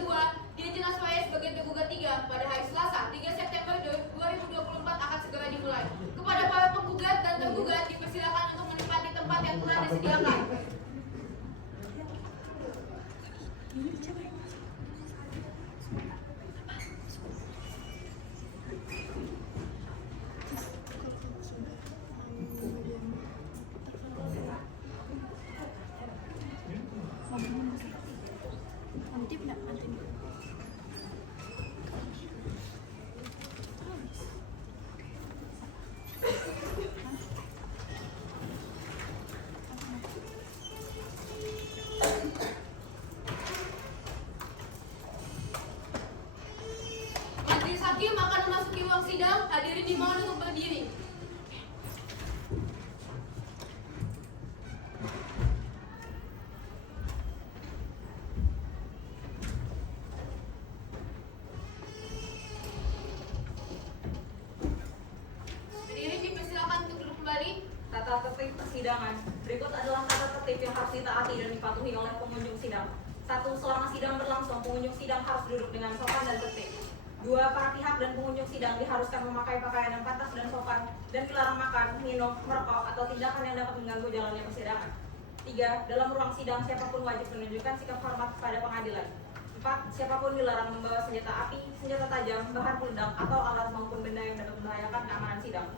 kedua, Dirjen Aswaya sebagai tergugat 3 pada hari Selasa 3 September 2024 akan segera dimulai. Kepada para penggugat dan tergugat dipersilakan untuk menempati tempat yang telah disediakan. Majelis hakim akan memasuki ruang sidang. Hadirin dimohon untuk berdiri. Hadirin dipersilakan untuk duduk kembali. Tata tertib persidangan. Berikut adalah tata tertib yang harus ditaati dan dipatuhi oleh pengunjung sidang. 1. Selama sidang berlangsung, pengunjung sidang harus duduk dengan sopan dan tertib. 2. Para pihak dan pengunjung sidang diharuskan memakai pakaian yang pantas dan sopan dan dilarang makan, minum, merokok, atau tindakan yang dapat mengganggu jalannya persidangan. 3. Dalam ruang sidang, siapapun wajib menunjukkan sikap hormat kepada pengadilan. 4. Siapapun dilarang membawa senjata api, senjata tajam, bahan peledak, atau alat maupun benda yang dapat membahayakan keamanan sidang.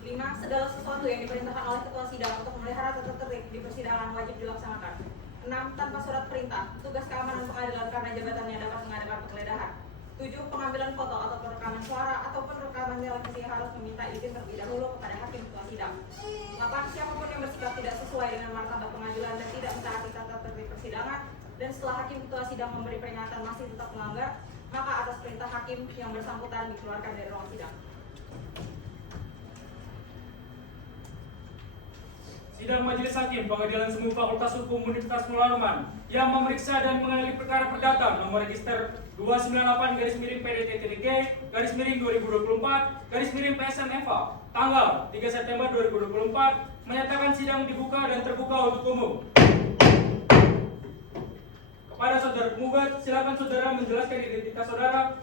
5. Segala sesuatu yang diperintahkan oleh ketua sidang untuk memelihara tata tertib di persidangan wajib dilaksanakan. 6. Tanpa surat perintah, tugas keamanan pengadilan karena jabatannya dapat mengadakan penggeledahan. 7. Pengambilan foto atau rekaman suara ataupun rekaman televisi harus meminta izin terlebih dahulu kepada hakim ketua sidang. 8. Siapapun yang bersikap tidak sesuai dengan martabat pengadilan dan tidak mentaati tata tertib persidangan dan setelah hakim ketua sidang memberi peringatan masih tetap melanggar, maka atas perintah hakim yang bersangkutan dikeluarkan dari ruang sidang. Sidang Majelis Hakim Pengadilan Semu Fakultas Hukum Universitas Muhammad Norman yang memeriksa dan mengadili perkara perdata nomor register 298-PDT-G-2024-PSMFA tanggal 3 September 2024 menyatakan sidang dibuka dan terbuka untuk umum. Kepada saudara penggugat, silakan saudara menjelaskan identitas saudara.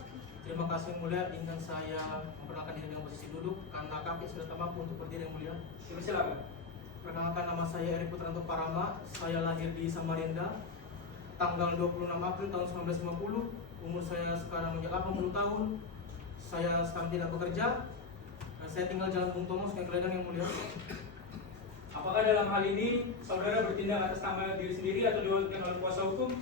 Terima kasih yang mulia, izinkan saya memperkenalkan diri dengan posisi duduk karena kami sudah tak mampu untuk berdiri yang mulia. Silakan. Perkenalkan, nama saya Eri Putranto Parama. Saya lahir di Samarinda tanggal 26 April tahun 1950. Umur saya sekarang menginjak 80 tahun. Saya sekarang tidak bekerja. Saya tinggal Jalan Bung Tomo, Sungai Keledang yang mulia. Apakah dalam hal ini saudara bertindak atas nama diri sendiri atau diwakilkan oleh kuasa hukum?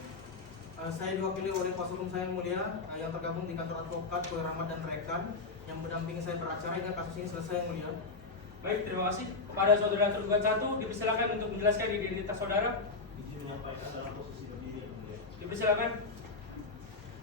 Saya diwakili oleh kuasa hukum saya yang mulia, yang tergabung di kantor advokat Boy Rahmat dan rekan yang mendampingi saya beracara hingga kasus ini selesai yang mulia. Baik, terima kasih. Kepada saudara tergugat 1, dipersilakan untuk menjelaskan identitas saudara. Izin menyampaikan dalam posisi berdiri yang mulia. Dipersilakan.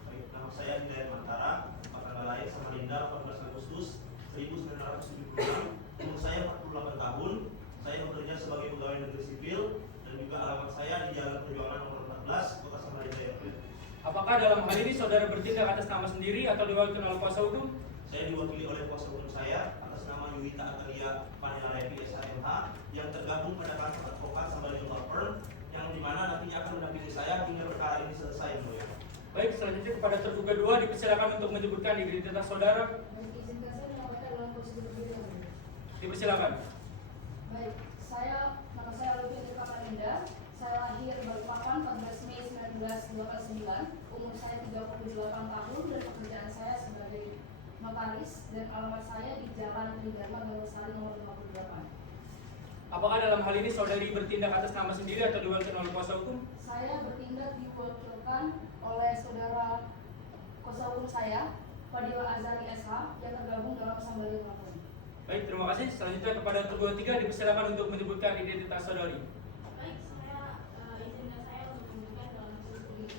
Baik, nama saya Hidayat Mantara, tanggal lahir Samarinda 14 Agustus 1976. Umur saya 48 tahun. Saya bekerja sebagai pegawai negeri sipil dan juga alamat saya di Jalan Perjuangan nomor 14, Kota Samarinda yang mulia. Apakah dalam hal ini saudara bertindak atas nama sendiri atau diwakilkan oleh kuasa hukum? Saya diwakili oleh kuasa hukum saya atas nama Yuwita Atalia Panela Revi SHMH yang tergabung pada kantor advokat Sambal Law Firm yang dimana nantinya akan mendampingi saya hingga perkara ini selesai yang mulia. Baik, selanjutnya kepada tergugat 2 dipersilakan untuk menyebutkan identitas saudara. Izinkan saya menyampaikan dalam posisi berdiri. Dipersilakan. Baik, nama saya Lutfi Tirta Marinda. Saya lahir Balikpapan 14 Mei 1929. Umur saya 38 tahun dan pekerjaan saya sebagai notaris dan alamat saya di Jalan Tridharma Gangusari nomor 58. Apakah dalam hal ini saudari bertindak atas nama sendiri atau diwakilkan oleh kuasa hukum? Saya bertindak diwakilkan oleh saudara kuasa hukum saya, Fadila Azari SH, yang tergabung dalam Sambal Law Firm. Baik, terima kasih. Selanjutnya kepada tergugat 3 dipersilakan untuk menyebutkan identitas saudari. Baik, izinkan saya untuk menunjukkan dalam posisi berdiri.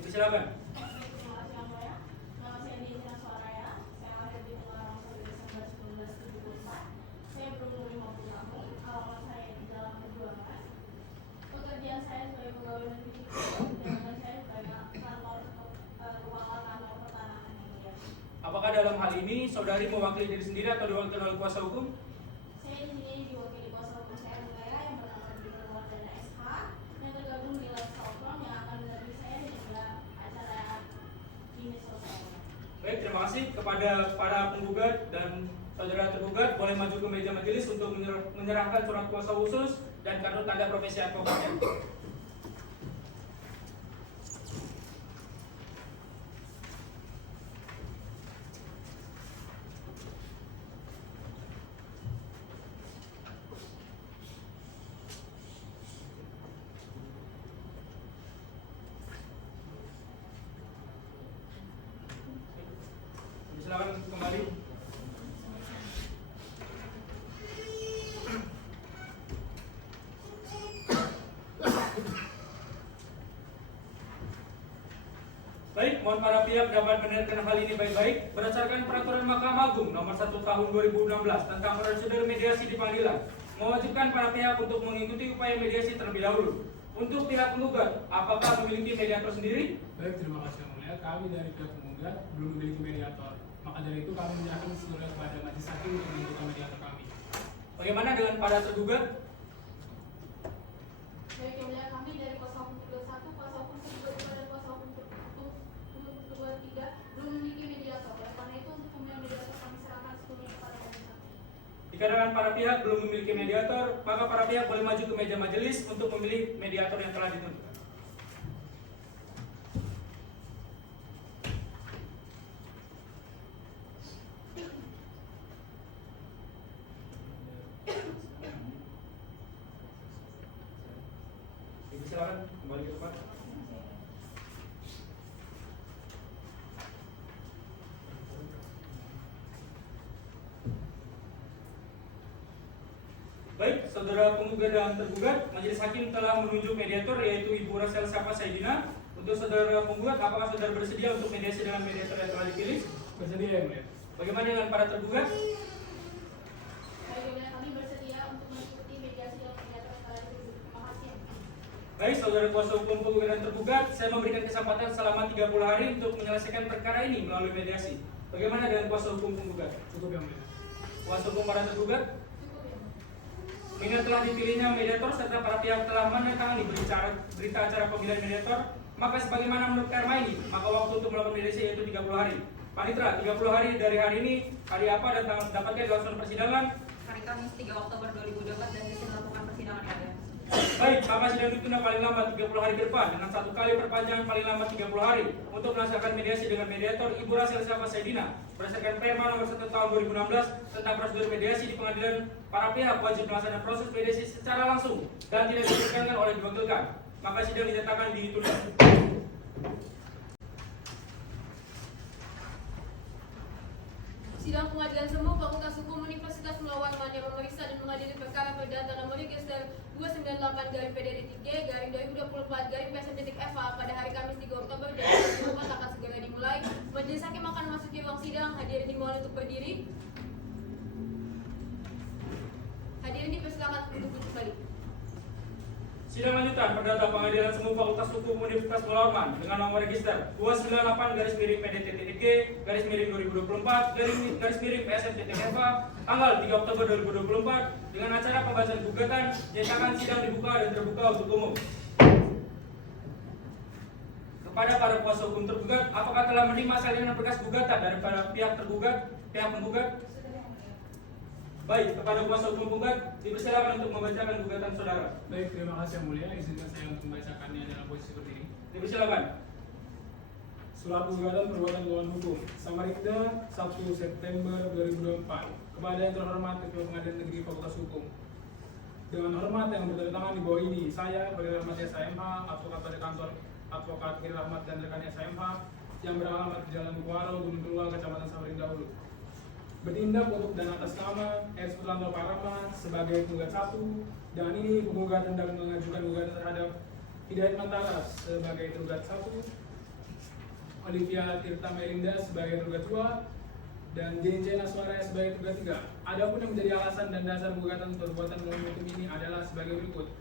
Dipersilakan. Terima kasih yang mulia. Nama saya Diana Suaraya. Saya lahir di Tenggarong 1 Desember 1974. Saya berumur 50 tahun. Alamat saya di Jalan Perjuangan. Pekerjaan saya sebagai pegawai negeri sipil dan saya sebagai kantor kepala kantor pertanahan yang mulia. Apakah dalam hal ini saudari mewakili diri sendiri atau diwakilkan oleh kuasa hukum? Saya di sini diwakili kuasa hukum saya mulia yang bernama Dina Wardana SH yang tergabung di Law Firm yang akan mendampingi saya hingga acara terima kasih kepada para penggugat dan saudara tergugat boleh maju ke meja majelis untuk menyerahkan surat kuasa khusus dan kartu tanda profesi advokatnya. Silakan kembali. Baik, mohon para pihak dapat mendengarkan hal ini baik-baik. Berdasarkan peraturan Mahkamah Agung nomor 1 tahun 2016 tentang prosedur mediasi di pengadilan, mewajibkan para pihak untuk mengikuti upaya mediasi terlebih dahulu. Untuk pihak penggugat, apakah memiliki mediator sendiri? Baik, terima kasih yang mulia. Kami dari pihak penggugat belum memiliki mediator. Maka dari itu kami menyerahkan seluruh kepada majelis hakim untuk menentukan mediator kami. Bagaimana dengan para tergugat? Baik, yang mulia, kami dari kuasa hukum 1, kuasa hukum 2 dan kuasa hukum 3 belum memiliki mediator. Oleh karena itu untuk pemilihan mediator kami serahkan sepenuhnya kepada majelis hakim. Dikarenakan para pihak belum memiliki mediator, maka para pihak boleh maju ke meja majelis untuk memilih mediator yang telah ditentukan. Silakan kembali ke tempat. Baik, saudara penggugat dan tergugat, majelis hakim telah menunjuk mediator yaitu Ibu Rasel Sapa Saidina. Untuk saudara penggugat, apakah saudara bersedia untuk mediasi dengan mediator yang telah dipilih? Bersedia yang mulia. Bagaimana dengan para tergugat? Baik, yang mulia, kami bersedia untuk mengikuti mediasi dengan mediator yang telah dipilih. Terima kasih. Baik, saudara kuasa hukum penggugat dan tergugat, saya memberikan kesempatan selama 30 hari untuk menyelesaikan perkara ini melalui mediasi. Bagaimana dengan kuasa hukum penggugat? Cukup yang mulia. Kuasa hukum para tergugat? Cukup ya. Mengingat telah dipilihnya mediator serta para pihak telah menandatangani berita acara pemilihan mediator, maka sebagaimana menurut karma ini, maka waktu untuk melakukan mediasi yaitu 30 hari. Panitra, 30 hari dari hari ini, hari apa dan tanggal dapatnya dilaksanakan persidangan? Hari Kamis 3 Oktober 2024 dan bisa melakukan persidangan yang ada. Baik, maka sidang ditunda paling lambat 30 hari ke depan dengan 1 kali perpanjangan paling lambat 30 hari untuk melaksanakan mediasi dengan mediator Ibu Rasel Sapa Saidina. Berdasarkan Perma nomor 1 tahun 2016 tentang prosedur mediasi di pengadilan, para pihak wajib melaksanakan proses mediasi secara langsung dan tidak diperkenankan oleh diwakilkan. Maka sidang dinyatakan ditunda. Sidang Pengadilan Semu Fakultas Hukum Universitas Melawan yang memeriksa dan mengadili perkara perdata nomor register 298-PD3-2024-PSM.FA pada hari Kamis 3 Oktober 2024 akan segera dimulai. Majelis hakim akan memasuki ruang sidang. Hadirin dimohon untuk berdiri. Hadirin dipersilakan untuk duduk kembali. Sidang lanjutan perdata pengadilan semu Fakultas Hukum Universitas Melawan dengan nomor register 298-PDTTG-2024-PSM.FA tanggal 3 Oktober 2024 dengan acara pembacaan gugatan nyatakan sidang dibuka dan terbuka untuk umum. Kepada para kuasa hukum tergugat, apakah telah menerima salinan berkas gugatan dari para pihak tergugat, pihak penggugat? Baik, kepada kuasa hukum penggugat dipersilakan untuk membacakan gugatan saudara. Baik, terima kasih yang mulia. Izinkan saya untuk membacakannya dalam posisi seperti ini. Dipersilakan. Surat gugatan perbuatan melawan hukum Samarinda 1 September 2024 kepada yang terhormat Ketua Pengadilan Negeri Fakultas Hukum. Dengan hormat yang bertandatangan di bawah ini, saya Bagi Rahmat SMH, advokat pada kantor Advokat Bagi Rahmat dan rekan SMH yang beralamat di Jalan Kuaro, Gunung Kedua, Kecamatan Samarinda Hulu, bertindak untuk dan atas nama R. Putranto Parama sebagai penggugat 1, dan ini penggugat hendak mengajukan gugatan terhadap Hidayat Mantara sebagai tergugat 1, Olivia Tirta Melinda sebagai tergugat 2, dan Jenjena Suaraya sebagai tergugat 3. Adapun yang menjadi alasan dan dasar gugatan perbuatan melawan hukum ini adalah sebagai berikut: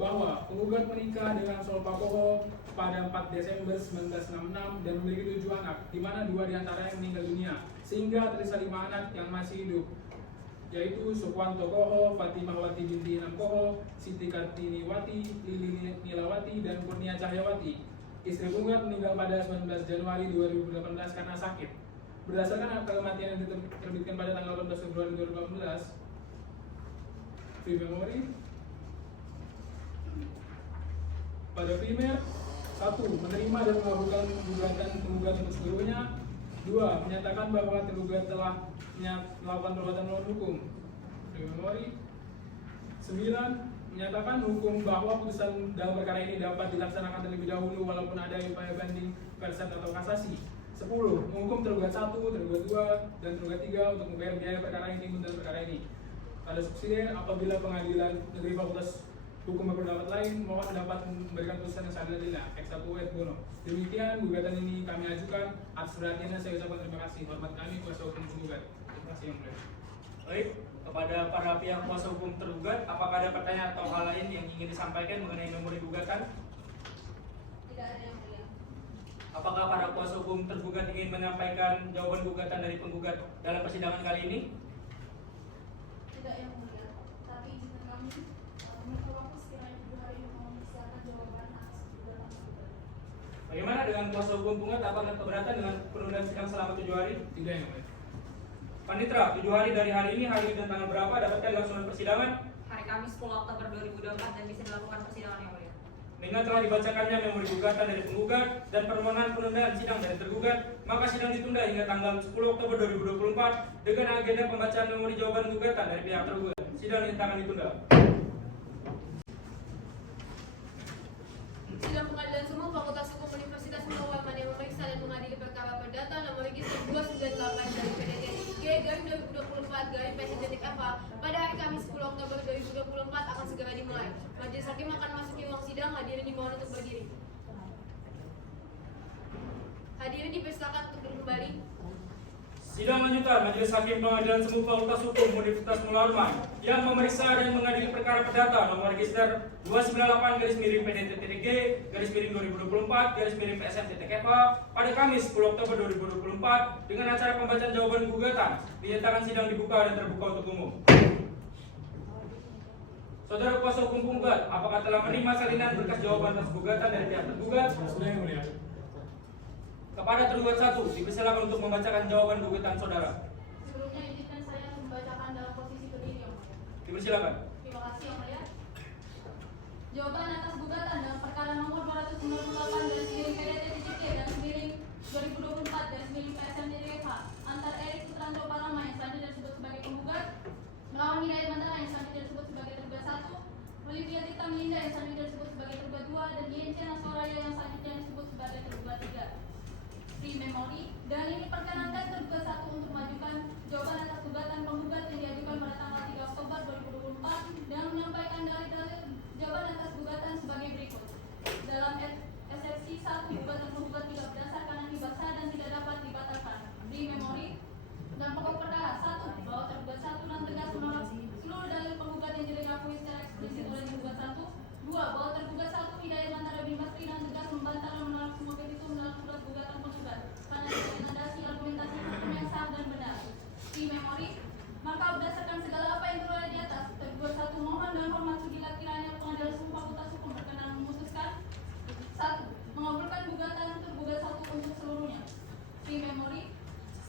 bahwa penggugat menikah dengan Solpakoho pada 4 Desember 1966 dan memiliki 7 anak, di mana 2 diantaranya meninggal dunia, sehingga tersisa 5 anak yang masih hidup, yaitu Sukwanto Koho, Fatimah Wati binti Inam Koho, Siti Kartini Wati, Lili Nilawati, dan Kurnia Cahyawati. Istri penggugat meninggal pada 19 Januari 2018 karena sakit. berdasarkan akta kematian yang diterbitkan pada tanggal 18 Februari 2018, free memory pada primer 1. Menerima dan mengabulkan gugatan penggugat untuk seluruhnya. 2. Menyatakan bahwa tergugat telah melakukan perbuatan melawan hukum. Free memory 9. Menyatakan hukum bahwa putusan dalam perkara ini dapat dilaksanakan terlebih dahulu walaupun ada upaya banding, verset atau kasasi. 10. Menghukum tergugat 1, tergugat 2, dan tergugat 3 untuk membayar biaya perkara yang timbul dalam perkara ini. Pada subsidiar, apabila pengadilan negeri fakultas hukum berpendapat lain, mohon dapat memberikan putusan yang seadil-adilnya. X1 et bono. Demikian gugatan ini kami ajukan. Atas perhatiannya saya ucapkan terima kasih. Hormat kami kuasa hukum penggugat. Terima kasih yang mulia. Baik, kepada para pihak kuasa hukum tergugat, apakah ada pertanyaan atau hal lain yang ingin disampaikan mengenai memori gugatan? Tidak ada yang mulia. Apakah para kuasa hukum tergugat ingin menyampaikan jawaban gugatan dari penggugat dalam persidangan kali ini? Tidak yang mulia, tapi izinkan kami meminta waktu sekiranya 7 hari untuk mempersiapkan jawaban atas gugatan tersebut. Bagaimana dengan kuasa hukum penggugat? Apakah keberatan dengan penundaan sidang selama 7 hari? Tidak yang mulia. Panitra, 7 hari dari hari ini dan tanggal berapa dapatkan langsungan persidangan? Hari Kamis 10 Oktober 2024 dan bisa dilakukan persidangan yang mulia. Dengan telah dibacakannya memori gugatan dari penggugat dan permohonan penundaan sidang dari tergugat, maka sidang ditunda hingga tanggal 10 Oktober 2024 dengan agenda pembacaan memori jawaban gugatan dari pihak tergugat. Sidang dinyatakan ditunda. Sidang Pengadilan Sumum Fakultas Hukum Universitas Muhammadiyah yang memeriksa dan mengadili perkara perdata nomor register 298 dari PDT garing 2024 garing PSN.FA pada hari Kamis 10 Oktober 2024 akan segera dimulai. Majelis Hakim akan memasuki ruang sidang. Hadirin dimohon untuk berdiri. Hadirin dipersilakan untuk duduk kembali. Sidang lanjutan Majelis Hakim Pengadilan Sumum Fakultas Hukum Universitas Muhammadiyah Harman yang memeriksa dan mengadili perkara perdata nomor register 298-PDT-G /2024-PSN.FA pada Kamis 10 Oktober 2024 dengan acara pembacaan jawaban gugatan. Dinyatakan sidang dibuka dan terbuka untuk umum. Saudara kuasa hukum penggugat, apakah telah menerima salinan berkas jawaban atas gugatan dari pihak tergugat? Sudah yang mulia. Kepada tergugat 1, dipersilakan untuk membacakan jawaban gugatan saudara. Sebelumnya izinkan saya membacakan dalam posisi berdiri yang mulia. Dipersilakan. Terima kasih yang mulia. Jawaban atas gugatan dalam perkara nomor 298/PDT-G/2024-PSN.FH antar Erik Putranto Parama yang selanjutnya disebut sebagai penggugat melawan Hidayat Mandala yang selanjutnya disebut sebagai tergugat 1, Olivia Tita Melinda yang selanjutnya disebut sebagai tergugat 2, dan Yence Nasoraya yang selanjutnya disebut sebagai tergugat 3. Free memory, dan ini perkenankan tergugat 1 untuk mengajukan jawaban atas gugatan penggugat yang diajukan pada tanggal 3 Oktober 2024 dan menyampaikan dalil-dalil jawaban atas gugatan sebagai berikut. Dalam eksepsi 1, gugatan penggugat tidak berdasarkan akibat sah dan tidak dapat dibatalkan. Free memory, dan pokok perkara 1, bahwa tergugat 1 dan tegas menolak seluruh dalil penggugat yang tidak diakui secara eksplisit oleh tergugat 1. 2, bahwa tergugat 1 Hidayat Mandala bin Basri dan tegas membantah dan menolak semua petitum dalam surat gugatan penggugat karena tidak landasi argumentasi hukum yang sah dan benar. Free memory, maka berdasarkan segala apa yang terulai di atas, tergugat 1 mohon dan hormat segala kiranya Pengadilan Sumum Fakultas Hukum berkenan memutuskan 1. Mengabulkan gugatan tergugat 1 untuk seluruhnya. Free memory,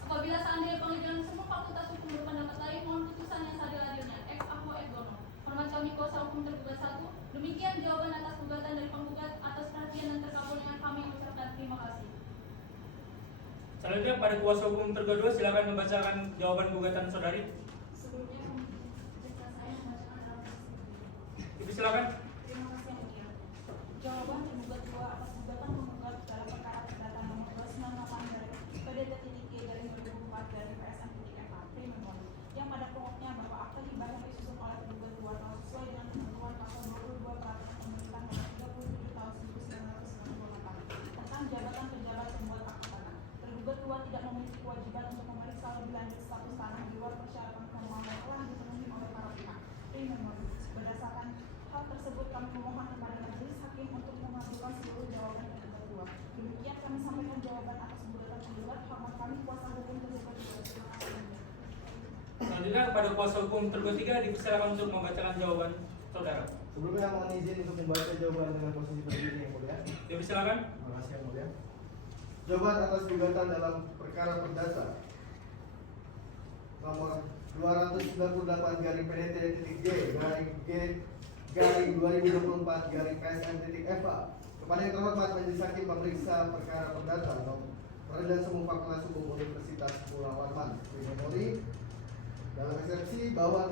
apabila seandainya Pengadilan Sumum Fakultas Hukum berpendapat lain, mohon putusan yang seadil-adilnya. Ex aho et bono. Hormat kami kuasa hukum tergugat 1. Demikian jawaban atas gugatan dari penggugat. Atas perhatian dan terkabulnya kami ucapkan terima kasih. Selanjutnya pada kuasa hukum tergugat 2, silakan membacakan jawaban gugatan saudari. Sebelumnya izinkan saya membacakan dalam posisi berdiri. Dipersilakan. Terima kasih yang mulia. Jawaban tergugat 2 atas gugatan penggugat dalam perkara perdata nomor 298 dari PDT-G/2024-PSN.FH Free memory, yang pada pokoknya bahwa akta hibah yang disusun oleh tergugat 2 telah sesuai dengan ketentuan pasal 22 peraturan pemerintah nomor 37 tahun 1998 tentang jabatan pejabat pembuat akta tanah. Tergugat 2 tidak memiliki kewajiban untuk memeriksa lebih lanjut status tanah di luar persyaratan formal yang telah dipenuhi oleh para pihak. Free memory, berdasarkan hal tersebut kami memohon kepada majelis hakim untuk mengabulkan seluruh jawaban tergugat 2. Demikian kami sampaikan jawaban atas gugatan penggugat. Hormat kami kuasa hukum tergugat 2. Terima kasih. Selanjutnya kepada kuasa hukum tergugat 3, dipersilakan untuk membacakan jawaban saudara. Sebelumnya mohon izin untuk membaca jawaban dengan posisi berdiri yang mulia. Dipersilakan. Terima kasih yang mulia. Jawaban atas gugatan dalam perkara perdata nomor 219.PDT-G/2024/PSM.FA kepada yang terhormat Majelis Hakim pemeriksa perkara perdata Peradilan Semu Fakultas Hukum Universitas Pulau Warman memori dalam eksepsi bahwa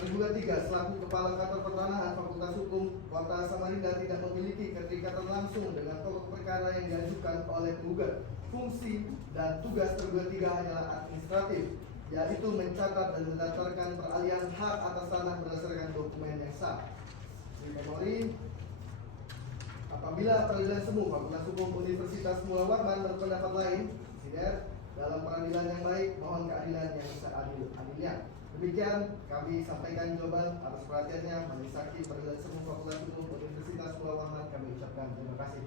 tergugat 3 selaku Kepala Kantor Pertanahan Fakultas Hukum Kota Samarinda tidak memiliki keterikatan langsung dengan pokok perkara yang diajukan oleh penggugat. Fungsi dan tugas tergugat 3 hanyalah administratif, yaitu mencatat dan mendaftarkan peralihan hak atas tanah berdasarkan dokumen yang sah. Di memori, apabila Peradilan Semu Fakultas Hukum Universitas Pulau Warman berpendapat lain, sider dalam peradilan yang baik, mohon keadilan yang seadil-adilnya. Demikian kami sampaikan jawaban atas perhatiannya. Majelis Hakim Peradilan Semu Fakultas Hukum Universitas Pulau Warman kami ucapkan terima kasih.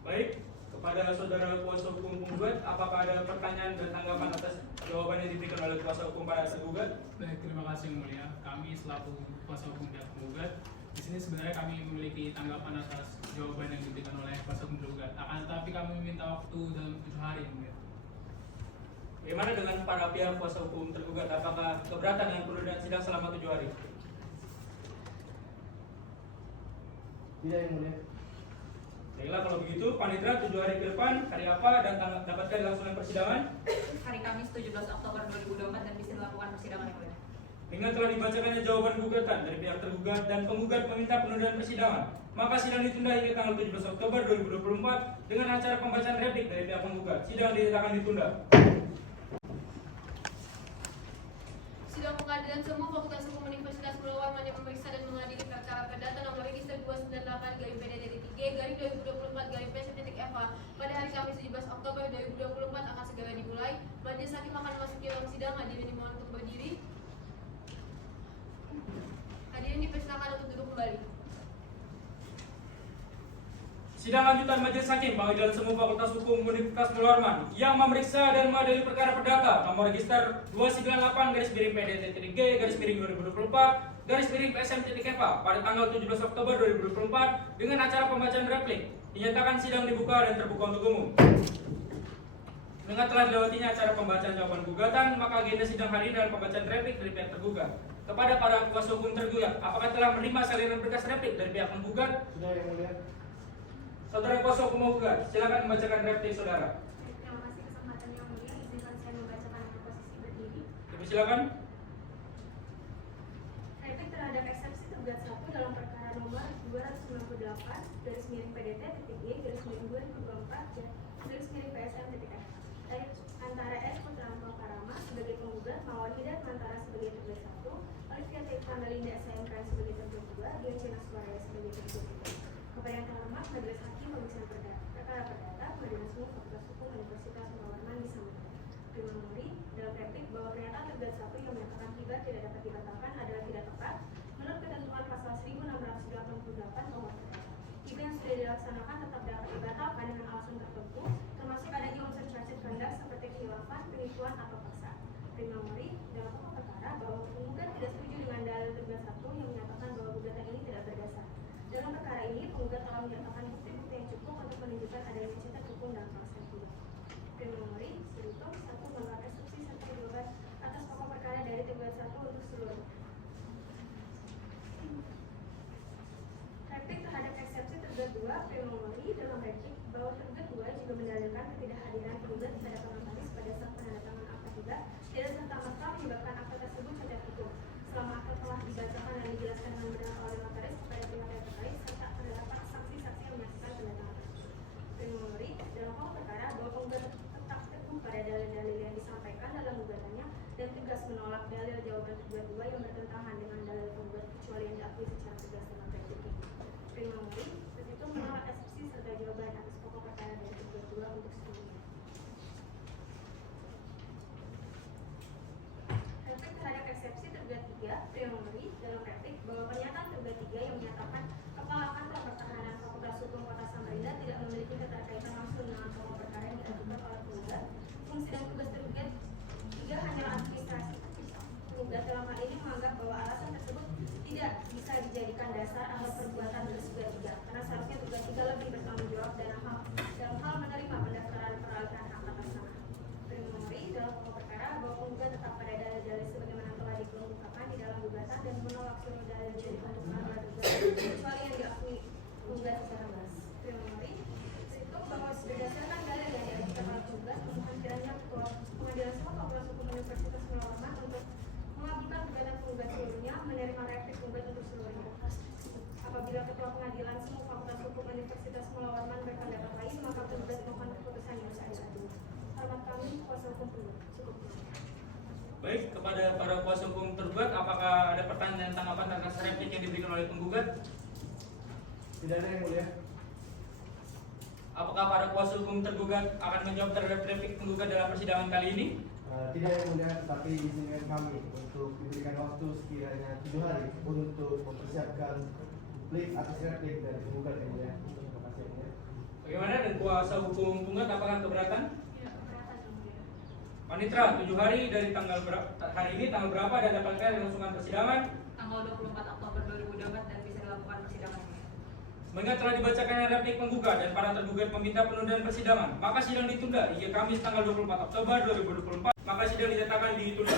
Baik, kepada saudara kuasa hukum penggugat, apakah ada pertanyaan dan tanggapan atas jawaban yang diberikan oleh kuasa hukum pada tergugat? Baik, terima kasih yang mulia. Kami selaku kuasa hukum pihak penggugat, di sini sebenarnya kami memiliki tanggapan atas jawaban yang diberikan oleh kuasa hukum tergugat. Akan tetapi kami meminta waktu dalam 7 hari yang mulia. Bagaimana dengan para pihak kuasa hukum tergugat? Apakah keberatan dengan penundaan sidang selama 7 hari? Tidak yang mulia. Baiklah, kalau begitu panitera 7 hari ke depan hari apa dan dapatkan langsungan persidangan? Hari Kamis 17 Oktober 2024 dan bisa melakukan persidangan yang mulia. Dengan telah dibacakannya jawaban gugatan dari pihak tergugat dan penggugat meminta penundaan persidangan, maka sidang ditunda hingga tanggal 17 Oktober 2024 dengan acara pembacaan replik dari pihak penggugat. Sidang dinyatakan ditunda. Sidang Pengadilan Semu Fakultas Hukum Universitas Pulau Warman yang memeriksa dan mengadili perkara perdata nomor register 298/PDT-G/2024/PSM.FA pada hari Kamis 17 Oktober 2024 akan segera dimulai. Majelis Hakim akan memasuki ruang sidang. Hadirin dimohon untuk berdiri. Hadirin dipersilakan untuk duduk kembali. Sidang lanjutan Majelis Hakim Pengadilan Semu Fakultas Hukum Universitas Pulau Warman yang memeriksa dan mengadili perkara perdata nomor register 298/PDT-G/2024/PSM.FA pada tanggal 17 Oktober 2024 dengan acara pembacaan replik. Dinyatakan sidang dibuka dan terbuka untuk umum. Dengan telah dilewatinya acara pembacaan jawaban gugatan, maka agenda sidang hari ini adalah pembacaan replik dari pihak tergugat. Kepada para kuasa hukum tergugat, apakah telah menerima salinan berkas replik dari pihak penggugat? Sudah yang mulia. Saudara kuasa hukum menggugat, silakan membacakan replik saudara. Terima kasih kesempatan yang mulia. Izinkan saya membacakan posisi berdiri. Silakan. Replik terhadap eksepsi tergugat 1 dalam perkara nomor 298/PDT-G/2024/PSM.FA antara S. Putranto Parama sebagai penggugat, Mawar Hidayat Mantara sebagai tergugat 1, Olivia Tepandalinda SMK sebagai tergugat 2, Diocena Suaraya sebagai tergugat 3. Kepada yang terhormat Majelis Hakim Pemeriksaan Perkara Perdata Peradilan Semu Fakultas Hukum Universitas Pulau Warman di Samarinda. Prima memori dalam replik bahwa pernyataan tergugat 1 yang menyatakan tiba tidak dapat dibatalkan adalah tidak tepat menurut ketentuan pasal 1688 nomor perdata. Jika yang sudah dilaksanakan tetap dapat dibatalkan dengan alasan tertentu, termasuk adanya unsur cacat kehendak seperti khilafan, penipuan atau paksaan. Prima memori dalam pokok perkara bahwa penggugat tidak setuju dengan dalil tergugat 1 yang menyatakan bahwa gugatan ini tidak berdasar. Dalam perkara ini, penggugat telah menyatakan bukti-bukti yang cukup untuk menunjukkan adanya cacat hukum dalam proses hukum. Prima memori, Seruto 1 melengkapi instruksi serta jawaban atas pokok perkara dari tergugat 1 untuk seluruh. Replik terhadap eksepsi tergugat 2, prima memori dalam replik bahwa tergugat 2 juga mendalilkan ketidakhadiran penggugat pada notaris pada saat penandatangan akta tiba tidak serta-merta menyebabkan akta tersebut cacat hukum. Selama akta telah dibacakan dan dijelaskan dengan benar oleh notaris kepada pihak yang terkait serta terdapat saksi-saksi yang menyaksikan pendatangan tersebut. Prima memori dalam pokok perkara bahwa penggugat tetap teguh pada dalil-dalil yang disampaikan dalam gugatannya dan tegas menolak dalil jawaban tergugat 2 yang bertentangan dengan dalil penggugat kecuali yang diakui secara tegas dalam replik ini. Prima memori begitu menolak eksepsi serta jawaban atas pokok perkara dari tergugat 2 untuk seluruhnya. Replik terhadap eksepsi tergugat 3, prima memori dalam replik bahwa pernyataan tergugat 3 yang menyatakan Kepala Kantor Pertahanan Fakultas Hukum Kota Samarinda tidak memiliki keterkaitan langsung dengan pokok perkara yang diajukan oleh penggugat. Fungsi dan tugas tergugat 3 hanyalah administrasi. Penggugat dalam hal ini menganggap bahwa alasan tersebut tidak bisa dijadikan dasar atas perbuatan tergugat 3 karena seharusnya tergugat 3 lebih bertanggung jawab dalam saudara kuasa hukum tergugat, apakah ada pertanyaan dan tanggapan atas replik yang diberikan oleh penggugat? Tidak ada yang mulia. Apakah para kuasa hukum tergugat akan menjawab terhadap replik penggugat dalam persidangan kali ini? Tidak yang mulia, tetapi izinkan kami untuk diberikan waktu sekiranya 7 hari untuk mempersiapkan duplik atas replik dari penggugat yang mulia. Terima kasih yang mulia. Bagaimana dan kuasa hukum penggugat apakah keberatan? Tidak keberatan yang mulia. Panitra, 7 hari dari hari ini tanggal berapa dan dapatkan langsungan persidangan? Tanggal 24 Oktober 2012 dan bisa dilakukan persidangan. Mengingat telah dibacakan replik penggugat dan para tergugat meminta penundaan persidangan, maka sidang ditunda hingga Kamis tanggal 24 Oktober 2024. Maka sidang dinyatakan ditunda.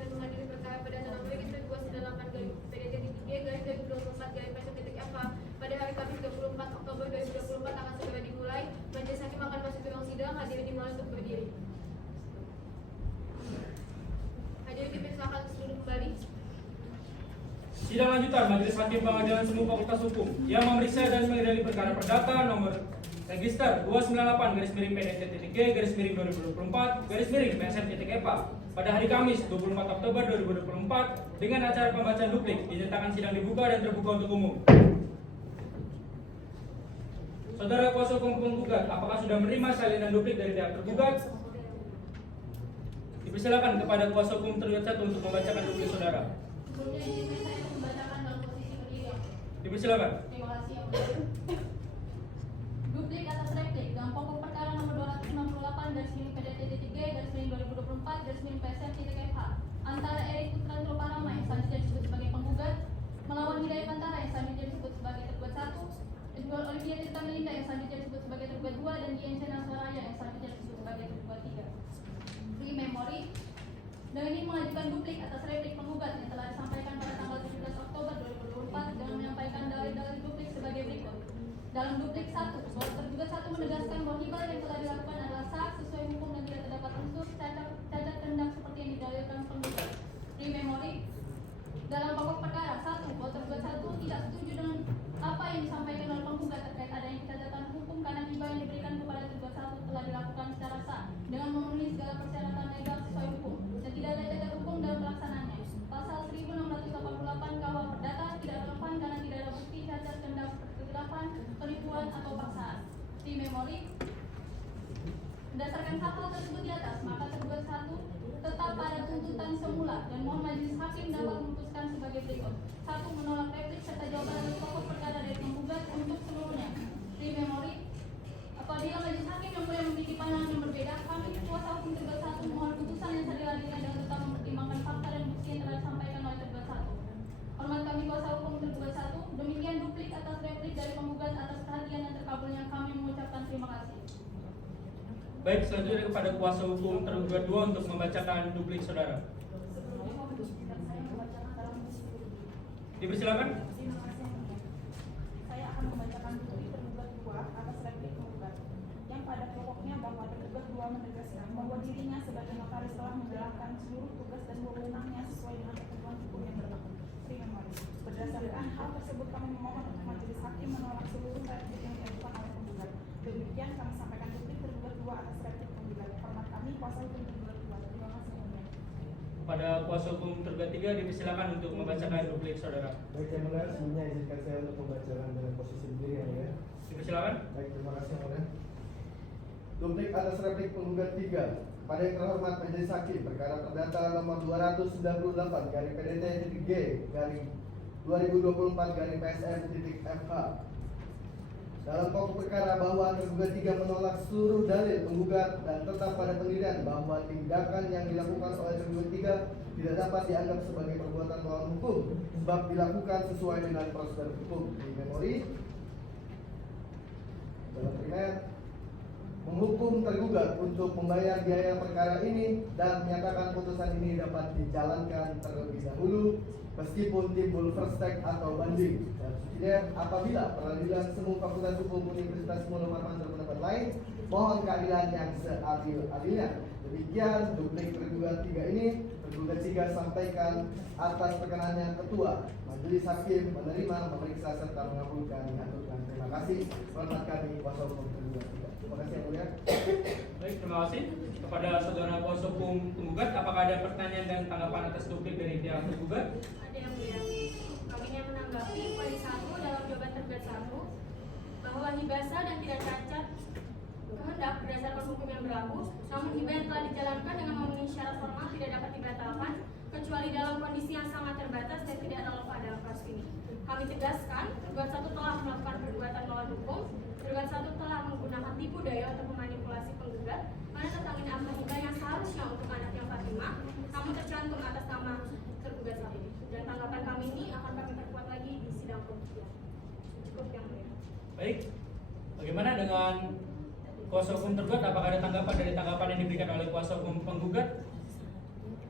Dan mengadili perkara perdata nomor register 298 PDT garis 2024 garis PSM.FH pada hari Kamis 24 Oktober 2024 akan segera dimulai. Majelis hakim akan masuk ke ruang sidang. Hadirin dimulai untuk berdiri. Hadirin dipersilakan duduk kembali. Sidang lanjutan Majelis Hakim Pengadilan Semu Fakultas Hukum yang memeriksa dan mengadili perkara perdata nomor register 298 garis miring PDT.G garis miring 2024 garis miring PSM.FH pada hari Kamis 24 Oktober 2024 dengan acara pembacaan duplik dinyatakan sidang dibuka dan terbuka untuk umum. Saudara kuasa hukum penggugat, apakah sudah menerima salinan duplik dari pihak tergugat? Dipersilakan kepada kuasa hukum tergugat 1 untuk membacakan duplik saudara. Sebelumnya izinkan saya membacakan dalam posisi berdiri. Dipersilakan. Terima kasih yang mulia. Duplik atas replik dalam pokok perkara nomor 268 garis miring PDT.G garis miring 2024 garis miring PSM.FH antara Erik Putranto Parama yang selanjutnya disebut sebagai penggugat melawan Hidayat Antara yang selanjutnya disebut sebagai tergugat 1, Edward Olivia Tirta Melinda yang selanjutnya disebut sebagai tergugat 2 dan Dian Sena Soraya yang selanjutnya disebut sebagai tergugat 3. Free memory. Dan ini mengajukan duplik atas replik penggugat yang telah disampaikan pada tanggal 17 Oktober 2024 dengan menyampaikan dalil-dalil duplik sebagai berikut. Dalam duplik 1, bahwa tergugat 1 menegaskan bahwa hibah yang telah dilakukan adalah sah sesuai hukum dan tidak terdapat unsur cacat kehendak seperti yang didalilkan penggugat. Free memory. Dalam pokok perkara 1, bahwa tergugat 1 tidak setuju dengan apa yang disampaikan oleh penggugat terkait adanya kecacatan hukum karena hibah yang diberikan kepada tergugat 1 telah dilakukan secara sah dengan memenuhi segala persyaratan legal sesuai hukum dan tidak ada cacat hukum dalam pelaksanaannya. Pasal 1688 KUH Perdata tidak relevan karena tidak ada bukti cacat kehendak seperti kegelapan, penipuan atau paksaan. Di memori. Berdasarkan hal tersebut di atas, maka tergugat 1 tetap pada tuntutan semula dan mohon majelis hakim dapat memutuskan sebagai berikut. 1. Menolak replik serta jawaban dari pokok perkara dari penggugat untuk seluruhnya. Di memori. Apabila majelis hakim yang boleh memiliki pandangan yang berbeda, kami kuasa hukum tergugat 1 mohon putusan yang telah dihadirkan dengan tetap mempertimbangkan fakta dan bukti yang telah disampaikan oleh tergugat 1. Hormat kami kuasa hukum tergugat 1. Demikian duplik atas replik dari penggugat atas perhatian dan terkabulnya kami mengucapkan terima kasih. Baik, selanjutnya kepada kuasa hukum tergugat 2 untuk membacakan duplik saudara. Sebelumnya mohon izinkan saya membacakan dalam posisi berdiri. Dipersilakan. Terima kasih yang mulia. Saya akan membacakan duplik tergugat 2 atas replik penggugat yang pada pokoknya bahwa tergugat 2 menegaskan bahwa dirinya sebagai notaris telah menjalankan seluruh tugas dan wewenangnya sesuai dengan ketentuan hukum yang berlaku. Terima kasih. Berdasarkan hal tersebut kami memohon untuk majelis hakim menolak seluruh replik yang diajukan oleh penggugat. Demikian kami sampaikan duplik tergugat 2 atas replik penggugat. Hormat kami kuasa hukum tergugat 2. Terima kasih yang mulia. Kepada kuasa hukum tergugat 3 dipersilakan untuk membacakan duplik saudara. Baik yang mulia, sebelumnya izinkan saya untuk membacakan dengan posisi berdiri yang mulia. Dipersilakan. Baik, terima kasih yang mulia. Duplik atas replik penggugat 3. Pada yang terhormat majelis hakim, perkara perdata nomor 298 garing PDT.G garing 2024 garing PSM.FH. Dalam pokok perkara bahwa tergugat 3 menolak seluruh dalil penggugat dan tetap pada pendirian bahwa tindakan yang dilakukan oleh tergugat 3 tidak dapat dianggap sebagai perbuatan melawan hukum sebab dilakukan sesuai dengan prosedur hukum. Di memori dalam primer menghukum tergugat untuk membayar biaya perkara ini dan menyatakan putusan ini dapat dijalankan terlebih dahulu meskipun timbul verstek atau banding dan subsidiar apabila peradilan semu Fakultas Hukum Universitas Muhammadiyah berpendapat lain mohon keadilan yang seadil-adilnya. Demikian duplik tergugat 3 ini tergugat 3 sampaikan atas perkenannya Ketua Majelis Hakim menerima, memeriksa serta mengabulkan dihaturkan. Terima kasih. Hormat kami kuasa hukum tergugat 3. Terima kasih yang mulia. Baik, terima kasih kepada saudara kuasa hukum penggugat. Apakah ada pertanyaan dan tanggapan atas duplik dari pihak tergugat? Ada yang mulia. Kami yang menanggapi poin 1 dalam jawaban tergugat 1 bahwa hibah sah dan tidak cacat kehendak berdasarkan hukum yang berlaku, namun hibah yang telah dijalankan dengan memenuhi syarat formal tidak dapat dibatalkan kecuali dalam kondisi yang sangat terbatas dan tidak relevan dalam kasus ini. Kami tegaskan, tergugat 1 telah melakukan perbuatan melawan hukum. Tergugat 1 telah menggunakan tipu daya untuk memanipulasi penggugat karena tertangani akta hibah yang seharusnya untuk anaknya Fatimah, namun tercantum atas nama tergugat 1. Dan tanggapan kami ini akan kami perkuat lagi di sidang pembuktian. Cukup yang mulia. Baik, bagaimana dengan kuasa hukum tergugat? Apakah ada tanggapan dari tanggapan yang diberikan oleh kuasa hukum penggugat?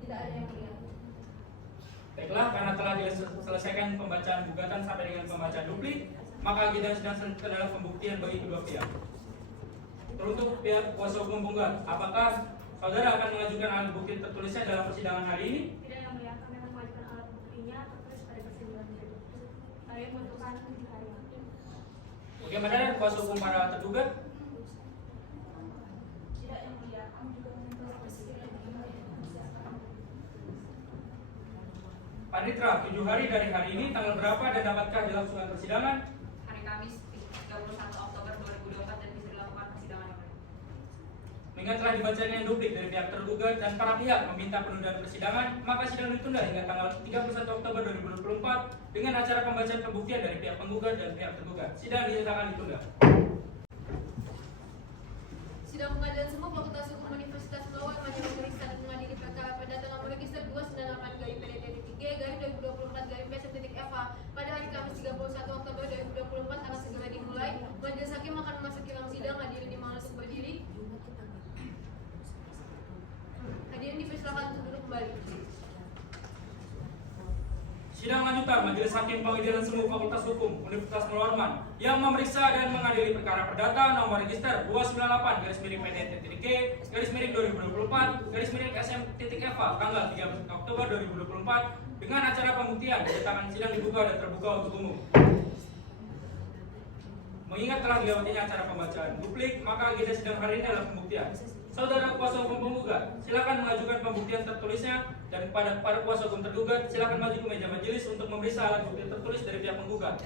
Tidak ada yang mulia. Baiklah, karena telah diselesaikan pembacaan gugatan sampai dengan pembacaan duplik, maka kita sedang selanjutnya adalah pembuktian bagi kedua pihak. Teruntuk pihak kuasa hukum penggugat, apakah saudara akan mengajukan alat bukti tertulisnya dalam persidangan hari ini? Tidak yang mulia, kami akan mengajukan alat buktinya tertulis pada persidangan berikut. Kami membutuhkan 7 hari. Bagaimana dengan kuasa hukum para tergugat? Tidak yang mulia. Kami juga meminta persidangan Panitra, 7 hari dari hari ini, tanggal berapa dan dapatkah dilangsungkan persidangan? Hari Kamis 31 Oktober 2024 dan bisa dilakukan persidangan. Mengingat telah dibacanya duplik dari pihak tergugat dan para pihak meminta penundaan persidangan, maka sidang ditunda hingga tanggal 31 Oktober 2024 dengan acara pembacaan pembuktian dari pihak penggugat dan pihak tergugat. Sidang dinyatakan ditunda. Sidang pengadilan semua Fakultas Hukum Universitas Melawan hanya memeriksa dan mengadili perkara perdata nomor register 298/PDT-G/2024/PM/FH pada hari Kamis 31 Oktober 2024 akan segera dimulai. Majelis Hakim akan memasuki ruang sidang. Hadirin dimohon untuk berdiri. Hadirin dipersilakan untuk duduk kembali. Sidang lanjutan Majelis Hakim Pengadilan Semu Fakultas Hukum Universitas Melawan yang memeriksa dan mengadili perkara perdata nomor register 298/PDT-G/2024/SM.FH tanggal 30 Oktober 2024 dengan acara pembuktian dinyatakan sidang dibuka dan terbuka untuk umum. Mengingat telah dilewatinya acara pembacaan duplik, maka agenda sidang hari ini adalah pembuktian. Saudara kuasa hukum penggugat, silakan mengajukan pembuktian tertulisnya, dan kepada para kuasa hukum tergugat, silakan maju ke meja majelis untuk memeriksa alat bukti tertulis dari pihak penggugat.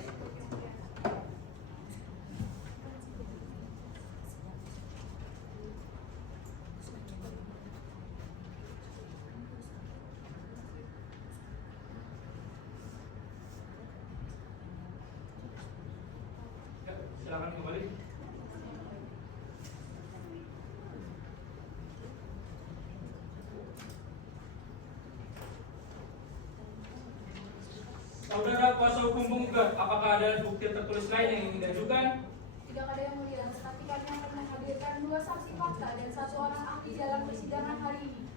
Ya, silakan kembali. Saudara kuasa hukum penggugat, apakah ada bukti tertulis lain yang ingin diajukan? Tidak ada yang mulia, tetapi kami akan menghadirkan 2 saksi fakta dan 1 orang ahli dalam persidangan hari ini.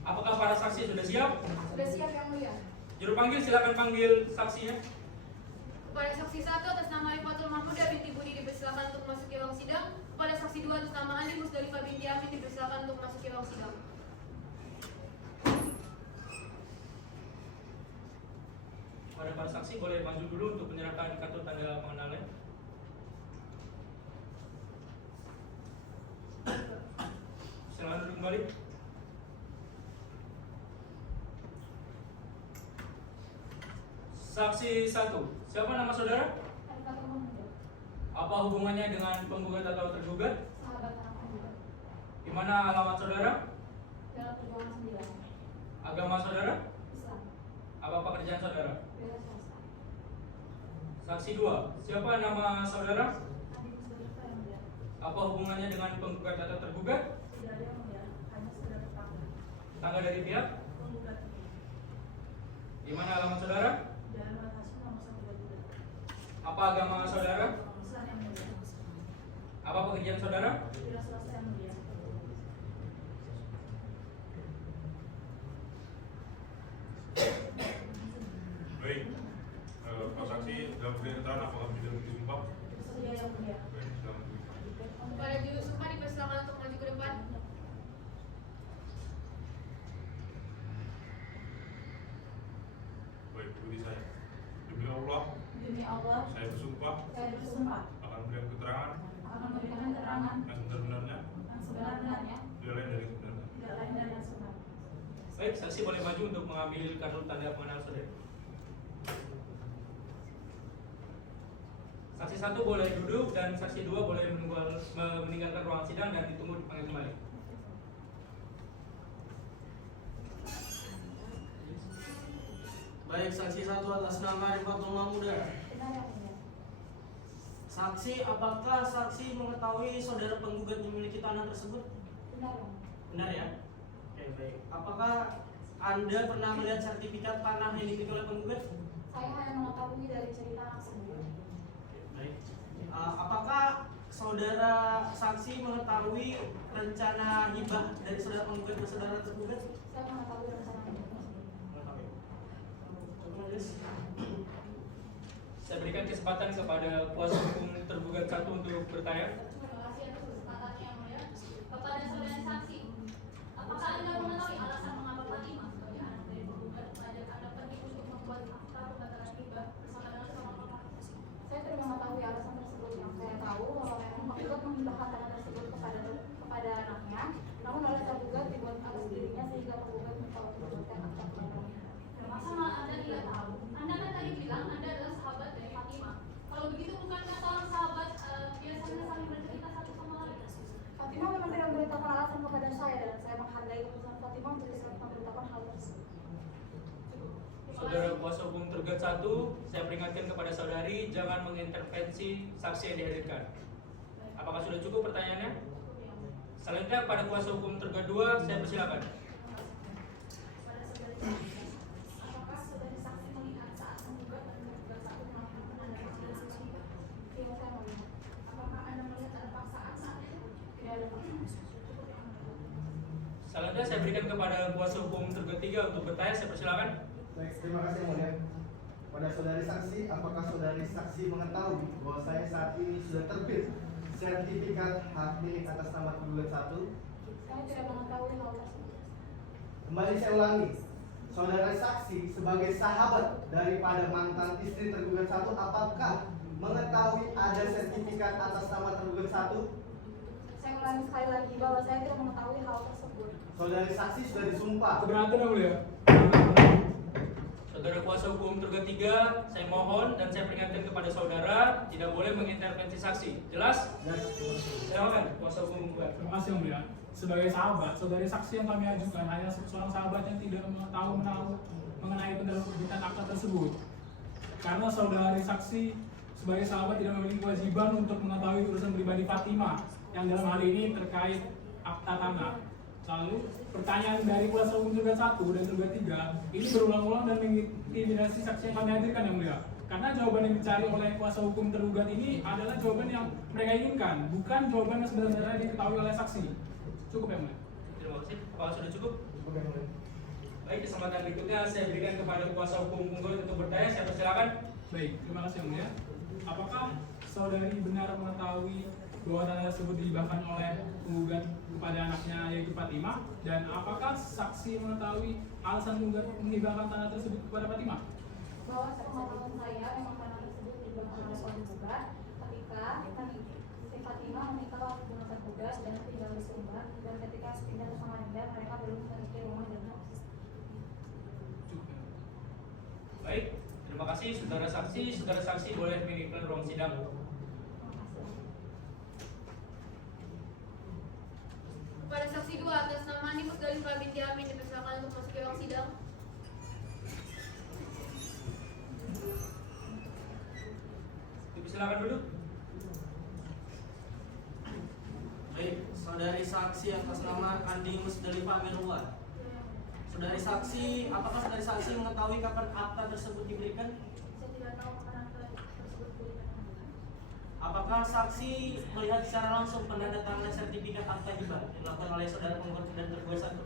Apakah para saksi sudah siap? Sudah siap yang mulia. Juru panggil silakan panggil saksinya. Kepada saksi 1 atas nama Rifatul Mahmudah binti Budi dipersilakan untuk memasuki ruang sidang. Kepada saksi 2 atas nama Andi Musdalifah binti Amin dipersilakan untuk memasuki ruang sidang. Pada para saksi boleh maju dulu untuk menyerahkan kartu tanda pengenalnya. Silakan duduk kembali. Saksi 1, siapa nama saudara? Rifatul Mahmudah. Apa hubungannya dengan penggugat atau tergugat? Sahabat anak muda. Di mana alamat saudara? Dalam perjuangan 9. Agama saudara? Islam. Apa pekerjaan saudara? Bela swasta. Saksi 2, siapa nama saudara? Andi Musdalifah yang mulia. Apa hubungannya dengan penggugat atau tergugat? Tidak ada yang mulia, hanya saudara tetangga. Tangga dari pihak? Penggugat. Di mana alamat saudara? Jalan Makasih nomor 122. Apa agama saudara? Islam yang mulia. Apa pekerjaan saudara? Bela swasta yang mulia. Baik, Pak Saksi dalam pernyataan apakah tidak disumpah? Bersedia yang mulia. Baik, silakan. Kepada juru sumpah dipersilakan untuk maju ke depan. Baik, bagi saya. Demi Allah, Demi Allah, saya bersumpah saya bersumpah akan memberikan keterangan akan memberikan keterangan yang sebenar-benarnya, yang sebenar-benarnya, tidak lain dari sebenarnya. tidak lain dari yang sebenar. Baik, saksi boleh maju untuk mengambil kartu tanda pengenal saudara. Saksi 1 boleh duduk dan saksi 2 boleh meninggalkan ruang sidang dan ditunggu dipanggil kembali. Baik, saksi 1 atas nama Rifatul Mahmuda. Benar yang mulia. Saksi, apakah saksi mengetahui saudara penggugat memiliki tanah tersebut? Benar yang mulia. Benar ya? Oke, baik. Apakah Anda pernah melihat sertifikat tanah yang dimiliki oleh penggugat? Saya hanya mengetahui dari cerita anak sendiri. Baik. Apakah saudara saksi mengetahui rencana hibah dari saudara penggugat ke saudara tergugat? Saya mengetahui rencana ini. Mengetahui. Cukup, Majelis. Saya berikan kesempatan kepada kuasa hukum tergugat 1 untuk bertanya. Terima kasih atas kesempatannya yang mulia. Kepada saudara saksi, apakah Anda mengetahui alasan mengapa Fatimah sebagai anak dari penggugat mengajak Anda pergi untuk membuat akta pembatalan hibah bersama dengan seorang papa? Saya tidak mengetahui alasan tersebut. Yang saya tahu bahwa memang penggugat menghibahkan tanah tersebut kepada anaknya, namun oleh tergugat dibuat atas dirinya sehingga penggugat minta untuk membuatkan akta pembatalan. Masa Anda tidak tahu? Anda kan tadi bilang Anda adalah sahabat dari Fatimah. Kalau begitu bukankah seorang sahabat biasanya saling bercerita satu sama lain? Fatimah memang tidak memberitahukan alasan kepada saya dan saya menghargai keputusan Fatimah untuk tidak memberitahukan hal tersebut. Saudara kuasa hukum tergugat 1, saya peringatkan kepada saudari jangan mengintervensi saksi yang dihadirkan. Apakah sudah cukup pertanyaannya? Selanjutnya pada kuasa hukum tergugat 2, saya persilakan. Apakah saudari saksi melihat saat menggugat dan tergugat satu melakukan penanda tanganan? Iya, saya melihat. Apakah Anda melihat ada paksaan saat itu? Tidak ada paksaan. Cukup yang mulia. Selanjutnya saya berikan kepada kuasa hukum tergugat 3 untuk bertanya, saya persilakan. Baik, terima kasih yang mulia. Pada saudari saksi, apakah saudari saksi mengetahui bahwa saya saat ini sudah terbit sertifikat hak milik atas nama tergugat 1? Saya tidak mengetahui hal tersebut. Kembali saya ulangi, saudara saksi sebagai sahabat daripada mantan istri tergugat 1, apakah mengetahui ada sertifikat atas nama tergugat 1? Saya ulangi sekali lagi bahwa saya tidak mengetahui hal tersebut. Saudari saksi sudah disumpah. Keberatan yang mulia. Saudara kuasa hukum tergugat 3, saya mohon dan saya peringatkan kepada saudara tidak boleh mengintervensi saksi. Jelas? Silakan kuasa hukum tergugat. Terima kasih yang mulia. Sebagai sahabat, saudari saksi yang kami ajukan hanya seorang sahabat yang tidak tahu mengenai penerbitan akta tersebut. Karena saudari saksi sebagai sahabat tidak memiliki kewajiban untuk mengetahui urusan pribadi Fatimah yang dalam hal ini terkait akta tanah. Lalu pertanyaan dari kuasa hukum tergugat 1 dan tergugat 3 ini berulang-ulang dan mengintimidasi saksi yang kami hadirkan yang mulia. Karena jawaban yang dicari oleh kuasa hukum tergugat ini adalah jawaban yang mereka inginkan, bukan jawaban yang sebenarnya diketahui oleh saksi. Cukup yang mulia. Terima kasih. Apakah sudah cukup? Cukup yang mulia. Baik, kesempatan berikutnya saya berikan kepada kuasa hukum penggugat untuk bertanya, saya persilakan. Baik, terima kasih yang mulia. Apakah saudari benar mengetahui bahwa tanah tersebut dihibahkan oleh penggugat kepada anaknya yaitu Fatimah, dan apakah saksi mengetahui alasan penggugat menghibahkan tanah tersebut kepada Fatimah? Bahwa sepengetahuan saya memang tanah tersebut diberikan oleh penggugat ketika si Fatimah menikah dengan tergugat dan tinggal di Sumbar, dan ketika pindah ke Samarinda mereka belum memiliki rumah dan hak. Cukup. Baik, terima kasih saudara saksi. Saudara saksi boleh meninggalkan ruang sidang. Kepada saksi 2 atas nama Andi Musdalifah binti Amin dipersilakan untuk masuk ke ruang sidang. Dipersilakan dulu. Baik, saudari saksi atas nama Andi Musdalifah Amirullah. Saudari saksi, apakah saudari saksi mengetahui kapan akta tersebut diberikan? Saya tidak tahu kapan akta tersebut diberikan. Apakah saksi melihat secara langsung penandatanganan sertifikat akta hibah yang dilakukan oleh saudara penggugat dan tergugat 1?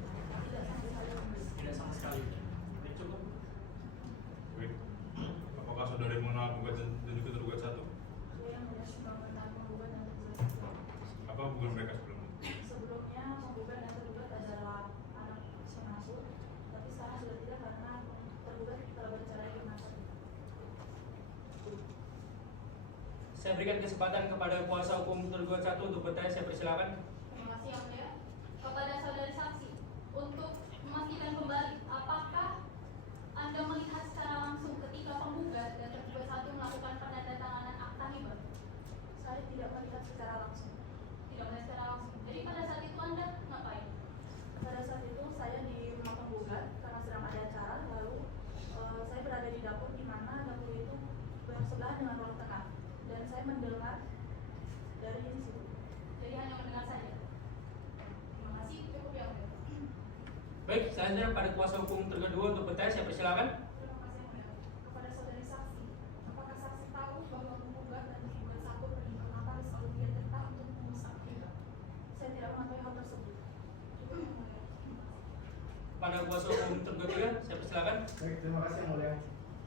Tidak sama sekali. Baik, cukup. Baik. Apakah saudari mengenal penggugat dan juga tergugat 1? Saya yang sudah sudah mengenal penggugat dan tergugat. Apa hubungan mereka sebelumnya? Sebelumnya penggugat dan tergugat adalah anak pengasuh, tapi sekarang sudah tidak karena tergugat telah bercerai dengan Saya berikan kesempatan kepada kuasa hukum tergugat 1 untuk bertanya. Saya persilakan. Terima kasih Yang Mulia. Kepada saudari saksi, untuk memastikan kembali, apakah Anda melihat secara langsung ketika penggugat dan tergugat 1 melakukan penandatanganan akta hibah? Saya tidak melihat secara langsung. Tidak melihat secara langsung. Jadi pada saat itu Anda ngapain? Pada saat itu saya di rumah penggugat karena sedang ada acara, lalu saya berada di dapur di mana dapur itu bersebelahan dengan ruang tengah, dan saya mendengar dari situ. Jadi hanya mendengar saja. Terima kasih, cukup Yang Mulia. Baik, selanjutnya pada kuasa hukum tergugat 2 untuk bertanya. Saya persilakan. Terima kasih Yang Mulia. Kepada saudari saksi, apakah saksi tahu bahwa penggugat dan tergugat 1 pergi ke Mataris lalu dia tetap untuk memesan hibah? Saya tidak mengetahui hal tersebut. Cukup Yang Mulia. Pada kuasa hukum tergugat 3, saya persilakan. Baik, terima kasih Yang Mulia.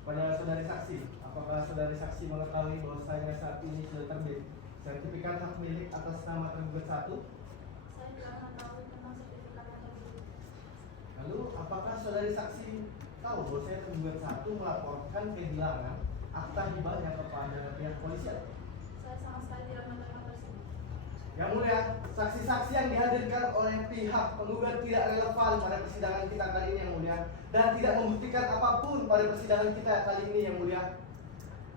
Pada saudari saksi, apakah saudari saksi mengetahui bahwasanya saat ini sudah terbit sertifikat hak milik atas nama tergugat 1? Saya tidak mengetahui tentang sertifikat yang tersebut. Lalu, apakah saudari saksi tahu bahwasanya tergugat 1 melaporkan kehilangan akta hibahnya kepada pihak polisian? Saya sama sekali tidak mengetahui hal tersebut. Yang Mulia, saksi-saksi yang dihadirkan oleh pihak penggugat tidak relevan pada persidangan kita kali ini Yang Mulia, dan tidak membuktikan apapun pada persidangan kita kali ini Yang Mulia.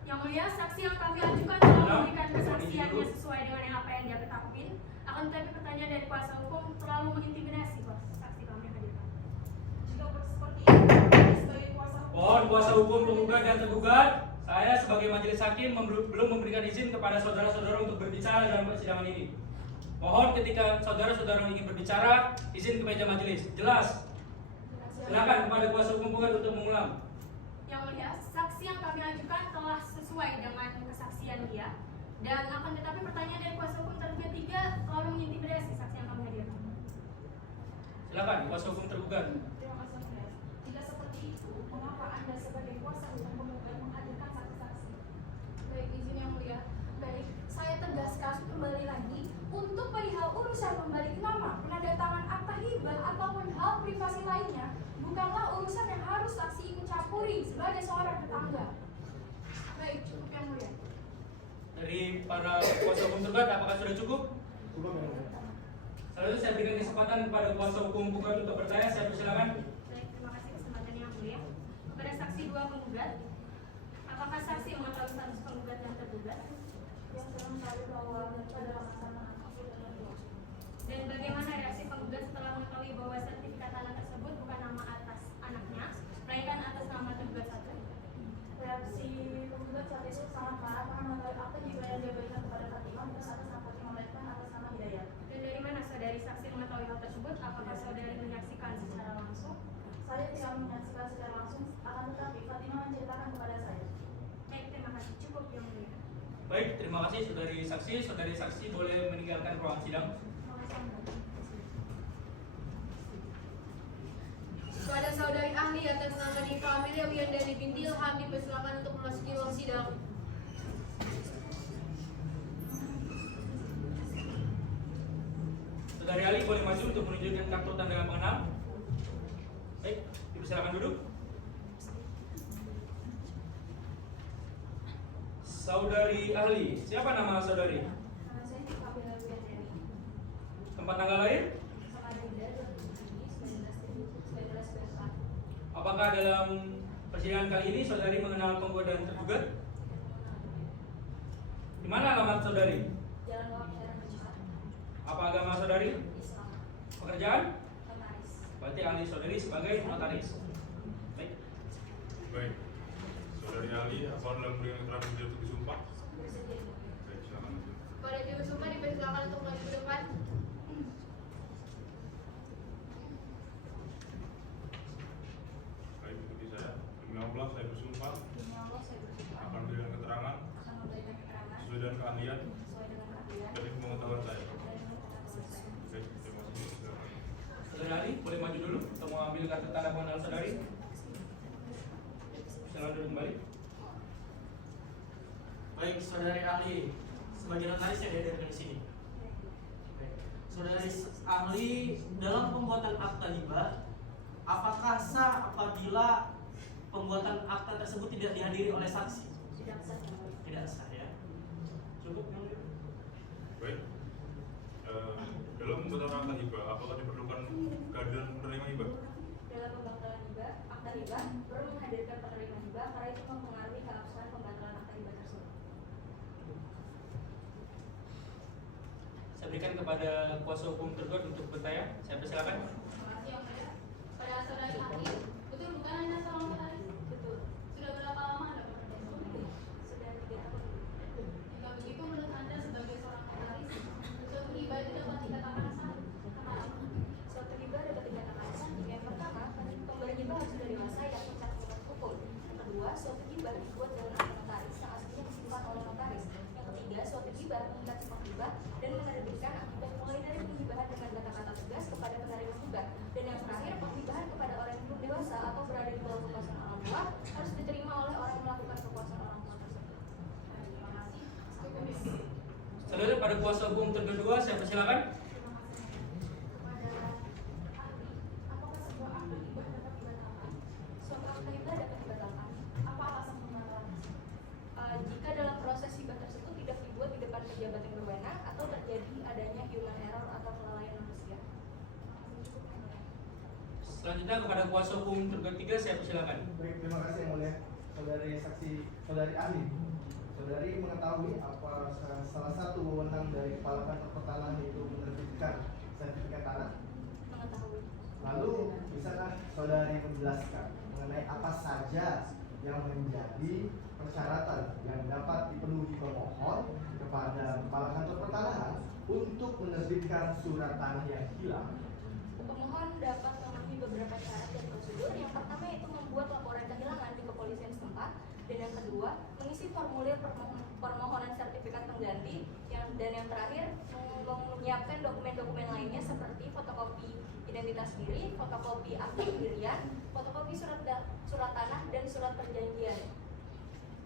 Yang Mulia, saksi yang kami ajukan telah memberikan kesaksiannya sesuai dengan apa yang dia ketahui. Akan tetapi pertanyaan dari kuasa hukum terlalu mengintimidasi saksi kami hadirkan. Jika seperti itu, sebagai kuasa hukum, Mohon kuasa hukum penggugat dan tergugat, saya sebagai majelis hakim belum memberikan izin kepada saudara-saudara untuk berbicara dalam persidangan ini. Mohon ketika saudara-saudara ingin berbicara, izin ke meja majelis. Jelas? Silakan kepada kuasa hukum penggugat untuk mengulang. Yang Mulia, saksi yang kami ajukan telah sesuai dengan kesaksian dia, dan akan tetapi pertanyaan dari kuasa hukum tergugat 3 terlalu mengintimidasi saksi yang kami hadirkan. Silakan kuasa hukum tergugat. terima kasih Yang Mulia. Jika seperti itu, mengapa Anda sebagai kuasa hukum penggugat menghadirkan saksi-saksi? Baik, izin Yang Mulia. Baik, saya tegaskan kembali lagi untuk perihal urusan membalik nama, penandatangan akta hibah ataupun hal privasi lainnya bukanlah urusan yang harus saksi ikut campuri sebagai seorang tetangga. Baik, cukup Yang Mulia. Dari para kuasa hukum tergugat, apakah sudah cukup? Cukup Yang Mulia. Selanjutnya saya berikan kesempatan kepada kuasa hukum penggugat untuk bertanya. Saya persilakan. Baik, terima kasih kesempatan Yang Mulia. Kepada saksi 2 penggugat, apakah saksi mengetahui status penggugat dan tergugat? Yang saya mengetahui bahwa pada masa aku dan dua. Dan bagaimana reaksi penggugat setelah mengetahui bahwa sertifikat tanah tersebut bukan nama atas anaknya, melainkan atas nama tergugat 1? Reaksi penggugat saat itu sangat marah karena mengetahui akta juga yang dia berikan kepada Fatimah bersama sama Fatimah melainkan atas nama Hidayat. Dan dari mana saudari saksi mengetahui hal tersebut? Apakah saudari menyaksikan secara langsung? Saya tidak menyaksikan secara langsung, akan tetapi Fatimah menceritakan kepada saya. Baik, terima kasih. Cukup Yang Mulia. Baik, terima kasih saudari saksi. Saudari saksi boleh meninggalkan ruang sidang. Terima kasih Yang Mulia. Kepada saudari ahli atas nama Diva Amelia Wiyandari binti Ilham dipersilakan untuk memasuki ruang sidang. Saudari Ali boleh maju untuk menunjukkan kartu tanda pengenal. Baik, dipersilakan duduk. Saudari ahli, siapa nama saudari? Nama saya Diva Amelia Wiyandari. Tempat tanggal lahir? Samarinda 2019. Apakah dalam persidangan kali ini saudari mengenal penggugat dan tergugat? Di mana alamat saudari? Jalan Wahab Jalan Kejutan. Apa agama saudari? Islam. Pekerjaan? Notaris. Berarti ahli saudari sebagai notaris. Baik. Baik. Saudari Ali, apa dalam memberikan keterangan beliau untuk disumpah? Bersedia. Baik, silakan. Kepada juru sumpah dipersilakan untuk maju ke depan. Baik, ikuti saya. Demi Allah, saya bersumpah Demi Allah saya bersumpah akan memberikan keterangan akan memberikan keterangan sesuai dengan keahlian sesuai dengan keahlian dan pengetahuan saya. dan pengetahuan saya. Baik, terima kasih. Silakan. Saudari Ali boleh maju dulu untuk mengambil kartu tanda pengenal saudari. Silakan duduk kembali. Baik, saudari ahli, sebagai notaris yang dihadirkan di sini. Baik. Saudari ahli, dalam pembuatan akta hibah, apakah sah apabila pembuatan akta tersebut tidak dihadiri oleh saksi? Tidak sah. Tidak sah ya. Cukup yang mulia. Baik. Dalam pembuatan akta hibah, apakah diperlukan kehadiran penerima hibah? Dalam pembatalan hibah, akta hibah perlu menghadirkan penerima hibah karena itu mempengaruhi keabsahan pembatalan akta hibah tersebut. Saya berikan kepada kuasa hukum tergugat untuk bertanya. Saya persilakan. Terima kasih yang mulia. Pada saudari ahli, betul bukan hanya seorang notaris? Betul. Sudah berapa lama Anda bekerja sebagai notaris? Sudah 3 tahun. Jika begitu, menurut Anda sebagai seorang notaris, suatu hibah itu dapat dikatakan sah? Karena apa? Suatu hibah dapat dikatakan sah jika yang pertama, pemberi hibah harus sudah dewasa yang mencakup hukum. Yang kedua, suatu hibah dibuat dengan akta notaris yang aslinya disimpan oleh notaris. Yang ketiga, suatu hibah mengikat sifat hibah dan menerbitkan akibat mulai dari penghibahan dengan kata-kata tegas kepada penerima hibah. Dan yang terakhir, penghibahan kepada orang yang belum dewasa atau berada di bawah kekuasaan orang tua harus diterima oleh orang yang melakukan kekuasaan orang tua tersebut. Terima kasih. Cukup ya. Selanjutnya pada kuasa hukum kedua, saya persilakan. Kepada ahli, apakah sebuah akta hibah dapat dibatalkan? Suatu akta hibah dapat dibatalkan Apa alasan pembatalan? jika dalam proses hibah tersebut tidak dibuat di depan pejabat yang berwenang atau terjadi adanya human error atau kelalaian manusia. Selanjutnya kepada kuasa hukum tergugat 3, saya persilakan. Baik, terima kasih yang mulia. Saudari ahli, saudari mengetahui apa salah satu wewenang dari kepala kantor pertanahan itu menerbitkan sertifikat tanah? Mengetahui. Lalu bisakah saudari menjelaskan mengenai apa saja yang menjadi persyaratan yang dapat dipenuhi pemohon kepada kepala kantor pertanahan untuk menerbitkan surat tanah yang hilang? Pemohon dapat memenuhi beberapa syarat dan prosedur. Yang pertama yaitu membuat laporan kehilangan di kepolisian setempat, dan yang kedua mengisi formulir permohonan sertifikat pengganti, dan yang terakhir menyiapkan dokumen-dokumen lainnya seperti fotokopi identitas diri, fotokopi akta pendirian, fotokopi surat tanah dan surat perjanjian.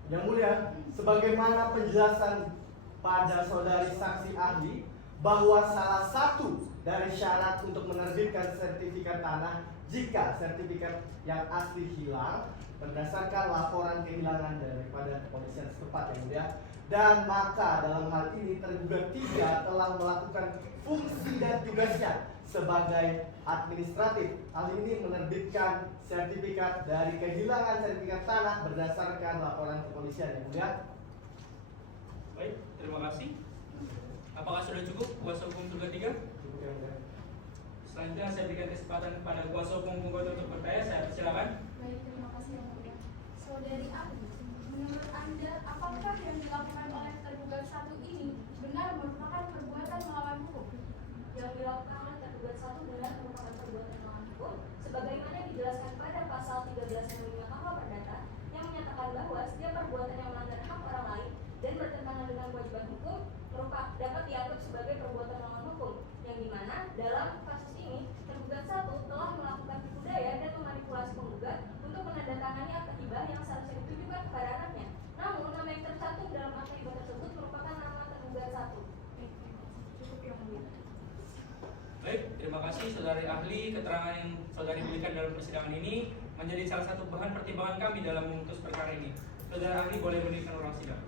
Yang mulia, sebagaimana penjelasan pada saudari saksi ahli bahwa salah satu dari syarat untuk menerbitkan sertifikat tanah jika sertifikat yang asli hilang berdasarkan laporan kehilangan daripada kepolisian setempat, yang mulia. Dan maka dalam hal ini tergugat 3 telah melakukan fungsi dan tugasnya sebagai administratif. Hal ini menerbitkan sertifikat dari kehilangan sertifikat tanah berdasarkan laporan kepolisian, yang mulia. Baik, terima kasih. Apakah sudah cukup kuasa hukum tergugat 3? Cukup, yang mulia. Selanjutnya saya berikan kesempatan kepada kuasa hukum penggugat untuk bertanya. Saya persilakan. Baik, terima kasih yang mulia. Saudari ahli, menurut Anda, apakah yang dilakukan oleh tergugat 1 ini benar merupakan perbuatan melawan hukum? Yang dilakukan oleh tergugat 1 benar merupakan perbuatan melawan hukum sebagaimana dijelaskan pada pasal 13 Undang-Undang KUH Perdata yang menyatakan bahwa setiap perbuatan yang melanggar hak orang lain dan bertentangan dengan kewajiban hukum dapat dianggap sebagai perbuatan melawan hukum, yang dimana dalam kasus ini tergugat 1 telah melakukan tipu daya dan memanipulasi penggugat untuk menandatangani akta hibah yang seharusnya ditujukan kepada anaknya. Namun nama yang tercantum dalam akta hibah tersebut merupakan nama tergugat 1. Cukup yang mulia. Baik, terima kasih saudari ahli. Keterangan yang saudari berikan dalam persidangan ini menjadi salah satu bahan pertimbangan kami dalam memutus perkara ini. Saudara ahli boleh mendirikan ruang sidang.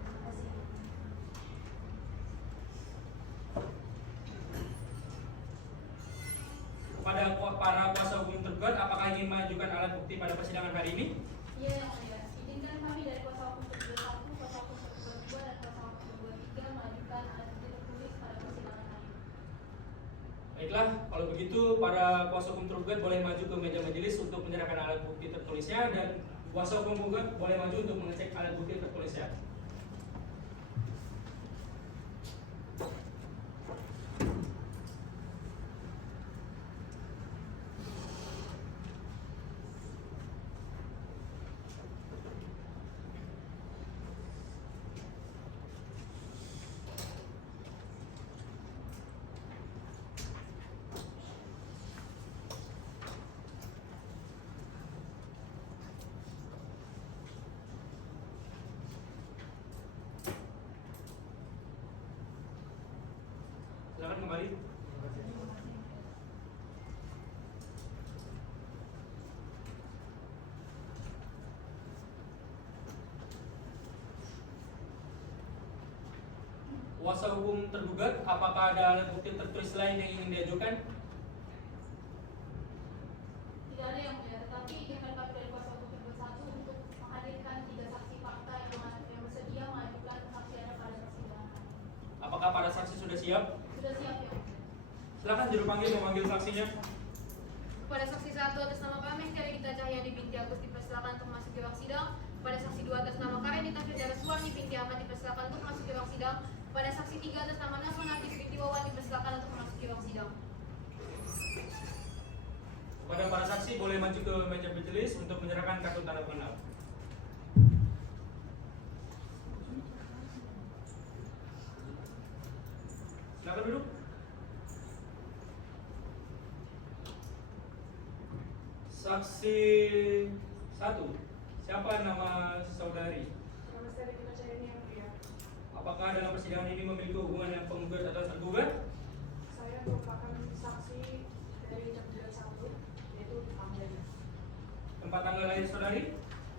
Kepada para kuasa hukum tergugat, apakah ingin mengajukan alat bukti pada persidangan hari ini? Iya, yang mulia. Izinkan kami dari kuasa hukum tergugat 1, kuasa hukum tergugat 2, dan kuasa hukum tergugat 3 mengajukan alat bukti tertulis pada persidangan hari ini. Baiklah, kalau begitu para kuasa hukum tergugat boleh maju ke meja majelis untuk menyerahkan alat bukti tertulisnya, dan kuasa hukum tergugat boleh maju untuk mengecek alat bukti tertulisnya. Silakan kembali. kuasa hukum tergugat, apakah ada alat bukti tertulis lain yang ingin diajukan? Tidak ada yang mulia, tetapi yang dapat dari kuasa hukum tergugat satu untuk menghadirkan 3 saksi fakta yang bersedia mengajukan kesaksiannya pada persidangan. Apakah para saksi sudah siap? Sudah siap ya? Silakan juru panggil memanggil saksinya. Pada saksi 1 atas nama kami Setiari Gita Cahyani binti Agus dipersilakan untuk masuk ke ruang sidang. Pada saksi 2 atas nama Karenita Firdaus Suwarni binti Ahmad dipersilakan untuk masuk ke ruang sidang. Pada saksi 3 atas nama Nasma Nafis binti Wawan dipersilakan untuk masuk ke ruang sidang. Kepada para saksi boleh maju ke meja majelis untuk menyerahkan kartu tanda pengenal. Silakan duduk. Saksi 1. Siapa nama saudari? Nama saya Gita Cahyani yang mulia. Apakah dalam persidangan ini memiliki hubungan dengan penggugat atau tergugat? Saya merupakan saksi dari tergugat 1, yaitu Amanda. Tempat tanggal lahir saudari?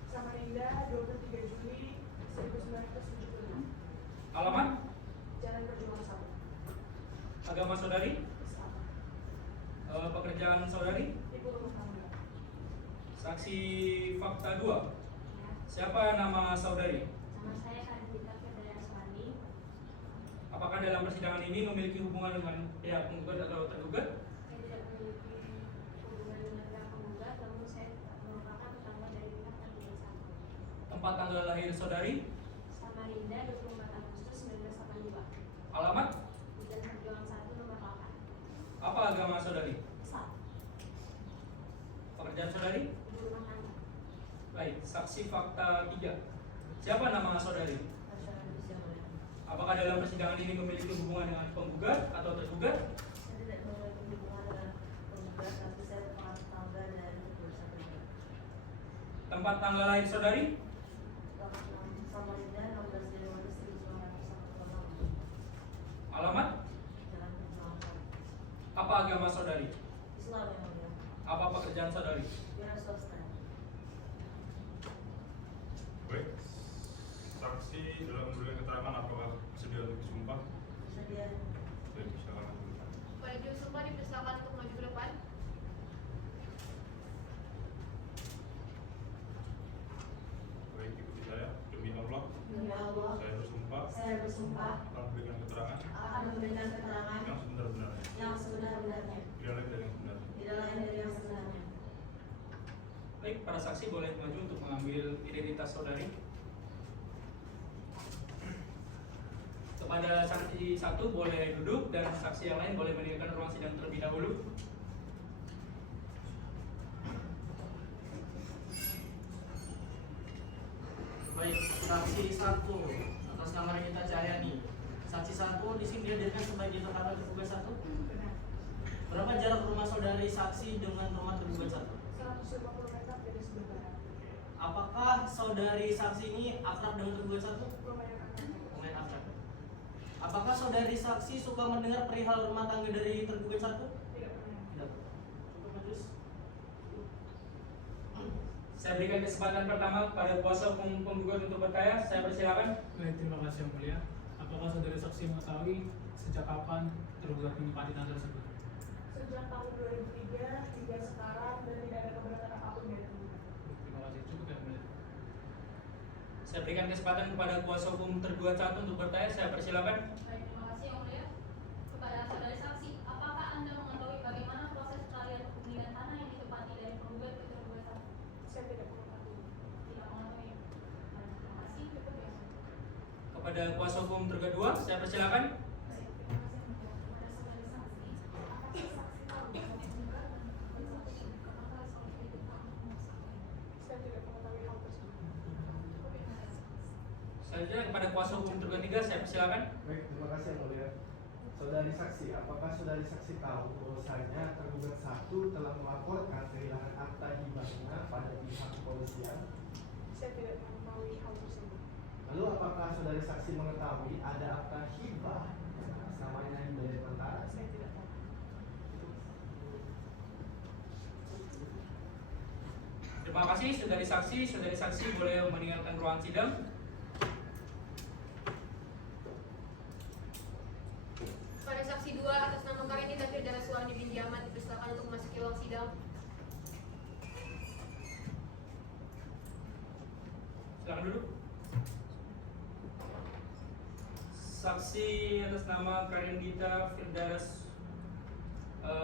Samarinda 23 Juli 1976. Alamat? Jalan Perjuangan 1. Agama saudari? Islam. Pekerjaan saudari? Ibu rumah tangga. Saksi fakta 2. Siapa nama saudari? Nama saya Karenita Firdaus Suwarni. Apakah dalam persidangan ini memiliki hubungan dengan pihak penggugat atau tergugat? Saya tidak memiliki hubungan dengan pihak penggugat, namun saya merupakan tetangga dari pihak tergugat 1. Tempat tanggal lahir saudari? Samarinda 24 Agustus 1982. Alamat? Jalan Perjuangan 1 nomor 8. Apa agama saudari? Islam. Pekerjaan saudari? Ibu rumah tangga. Baik, saksi fakta 3. Siapa nama saudari? Apakah dalam persidangan ini memiliki hubungan dengan penggugat atau tergugat? Saya tidak memiliki hubungan dengan penggugat, tapi saya merupakan tetangga dari tergugat 1. Tempat tanggal lahir saudari? Samarinda 16 Januari 1948. Alamat? Jalan Perjuangan 1. Apa agama saudari? Islam yang mulia. Apa pekerjaan saudari? Wira swasta. Baik. Saksi dalam memberikan keterangan apakah sedia untuk disumpah? Sedia. Baik, silakan. Pada juru sumpah dipersilakan untuk maju ke depan. Baik, ikuti saya. Demi Allah, Demi Allah, saya bersumpah saya bersumpah akan memberikan keterangan akan memberikan keterangan yang sebenar-benarnya, yang sebenar-benarnya, tidak lain dari yang sebenarnya. tidak lain dari yang sebenarnya. Baik, para saksi boleh maju untuk mengambil identitas saudari. Kepada saksi 1 boleh duduk dan saksi yang lain boleh meninggalkan ruang sidang terlebih dahulu. Baik, saksi 1 atas nama Karenita Cahyani. Saksi 1 di sini dihadirkan sebagai terkadang tergugat 1. Berapa jarak rumah saudari saksi dengan rumah tergugat 1? 150 meter dari sebelah barat. Apakah saudari saksi ini akrab dengan tergugat 1? Lumayan akan. Lumayan akrab. Apakah saudari saksi suka mendengar perihal rumah tangga dari tergugat 1? Tidak pernah. Tidak. Cukup majus. Saya berikan kesempatan pertama kepada kuasa hukum penggugat untuk bertanya. Saya persilakan. Baik, terima kasih yang mulia. Apakah saudara saksi mengetahui sejak kapan tergugat menempati tanah tersebut? Sejak tahun 2003 hingga sekarang dan tidak ada keberatan apapun dari tergugat. Terima kasih, cukup yang mulia. Saya berikan kesempatan kepada kuasa hukum tergugat 1 untuk bertanya. Saya persilakan. Baik, terima kasih yang mulia. Kepada saudari saksi, apakah Anda mengetahui bagaimana proses peralihan kepemilikan tanah yang ditempati dari penggugat ke tergugat 1? Saya tidak mengetahui. Tidak mengetahui. Baik, terima kasih. Cukup ya. Kepada kuasa hukum tergugat 2, saya persilakan. Baik, terima kasih yang mulia. Kepada saudari saksi, apakah saksi tahu bahwa penggugat dan tergugat 1 apakah saudari itu tahu memaksakan? Saya tidak mengetahui hal tersebut. Cukup ya. Selanjutnya kepada kuasa hukum tergugat 3, saya persilakan. Baik, terima kasih yang mulia. Saudari saksi, apakah saudari saksi tahu bahwasanya tergugat 1 telah melaporkan kehilangan akta hibahnya pada pihak kepolisian? Saya tidak mengetahui hal tersebut. Lalu apakah saudari saksi mengetahui ada akta hibah yang atas namanya Hidayat Mantara? Saya tidak tahu. Terima kasih saudari saksi. Saudari saksi boleh meninggalkan ruang sidang. Silakan duduk. Saksi atas nama Karendita Firdaus.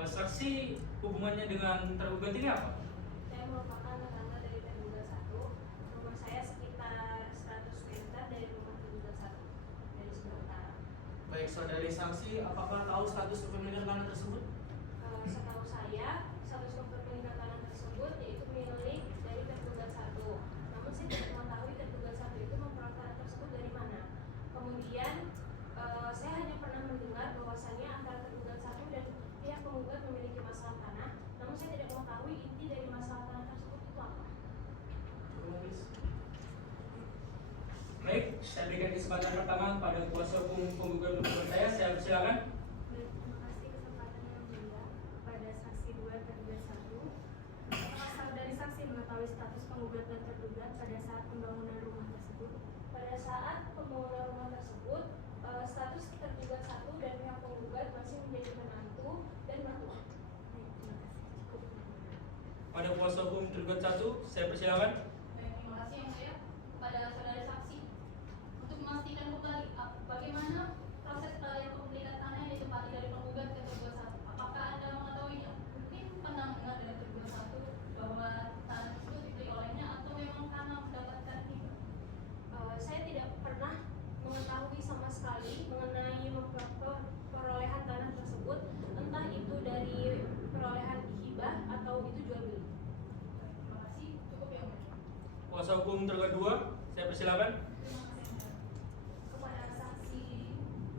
Saksi hubungannya dengan tergugat ini apa? Saya merupakan tetangga dari tergugat 1. Rumah saya sekitar 100 meter dari rumah tergugat 1 dari sebelah utara. Baik, saudari saksi, apakah tahu status kepemilikan tanah tersebut? Setahu saya, status kepemilikan tanah tersebut yaitu milik dari tergugat 1. Namun saya tidak mengetahui tergugat 1 itu memperoleh tanah tersebut dari mana. Kemudian saya hanya pernah mendengar bahwasannya antara tergugat 1 dan pihak penggugat memiliki masalah tanah. Namun saya tidak mengetahui inti dari masalah tanah tersebut itu apa. Baik, saya berikan kesempatan pertama kepada kuasa hukum penggugat untuk saya persilakan. Baik, terima kasih kesempatan yang mulia pada saksi 2 tergugat 1. Apakah saudari saksi mengetahui status penggugat dan tergugat pada saat pembangunan rumah tersebut? Pada saat pembangunan rumah tersebut, status tergugat 1 dan pihak penggugat masih menjadi menantu dan mertua. Baik, terima kasih. Cukup. Pada kuasa hukum tergugat 1, saya persilakan. Baik, terima kasih yang mulia. Kepada saudara saksi, untuk memastikan kembali bagaimana proses pengalihan kepemilikan tanah yang ditempati dari penggugat ke tergugat 1. Apakah Anda mengetahui, mungkin pernah mendengar dari tergugat 1 bahwa tanah tersebut dibeli olehnya atau memang karena mendapatkan hibah? Saya tidak pernah mengetahui sama sekali mengenai perolehan tanah tersebut, entah itu dari perolehan hibah atau itu jual beli. Baik, terima kasih. Cukup yang mulia. Kuasa hukum tergugat 2, saya persilakan. Kepada saksi,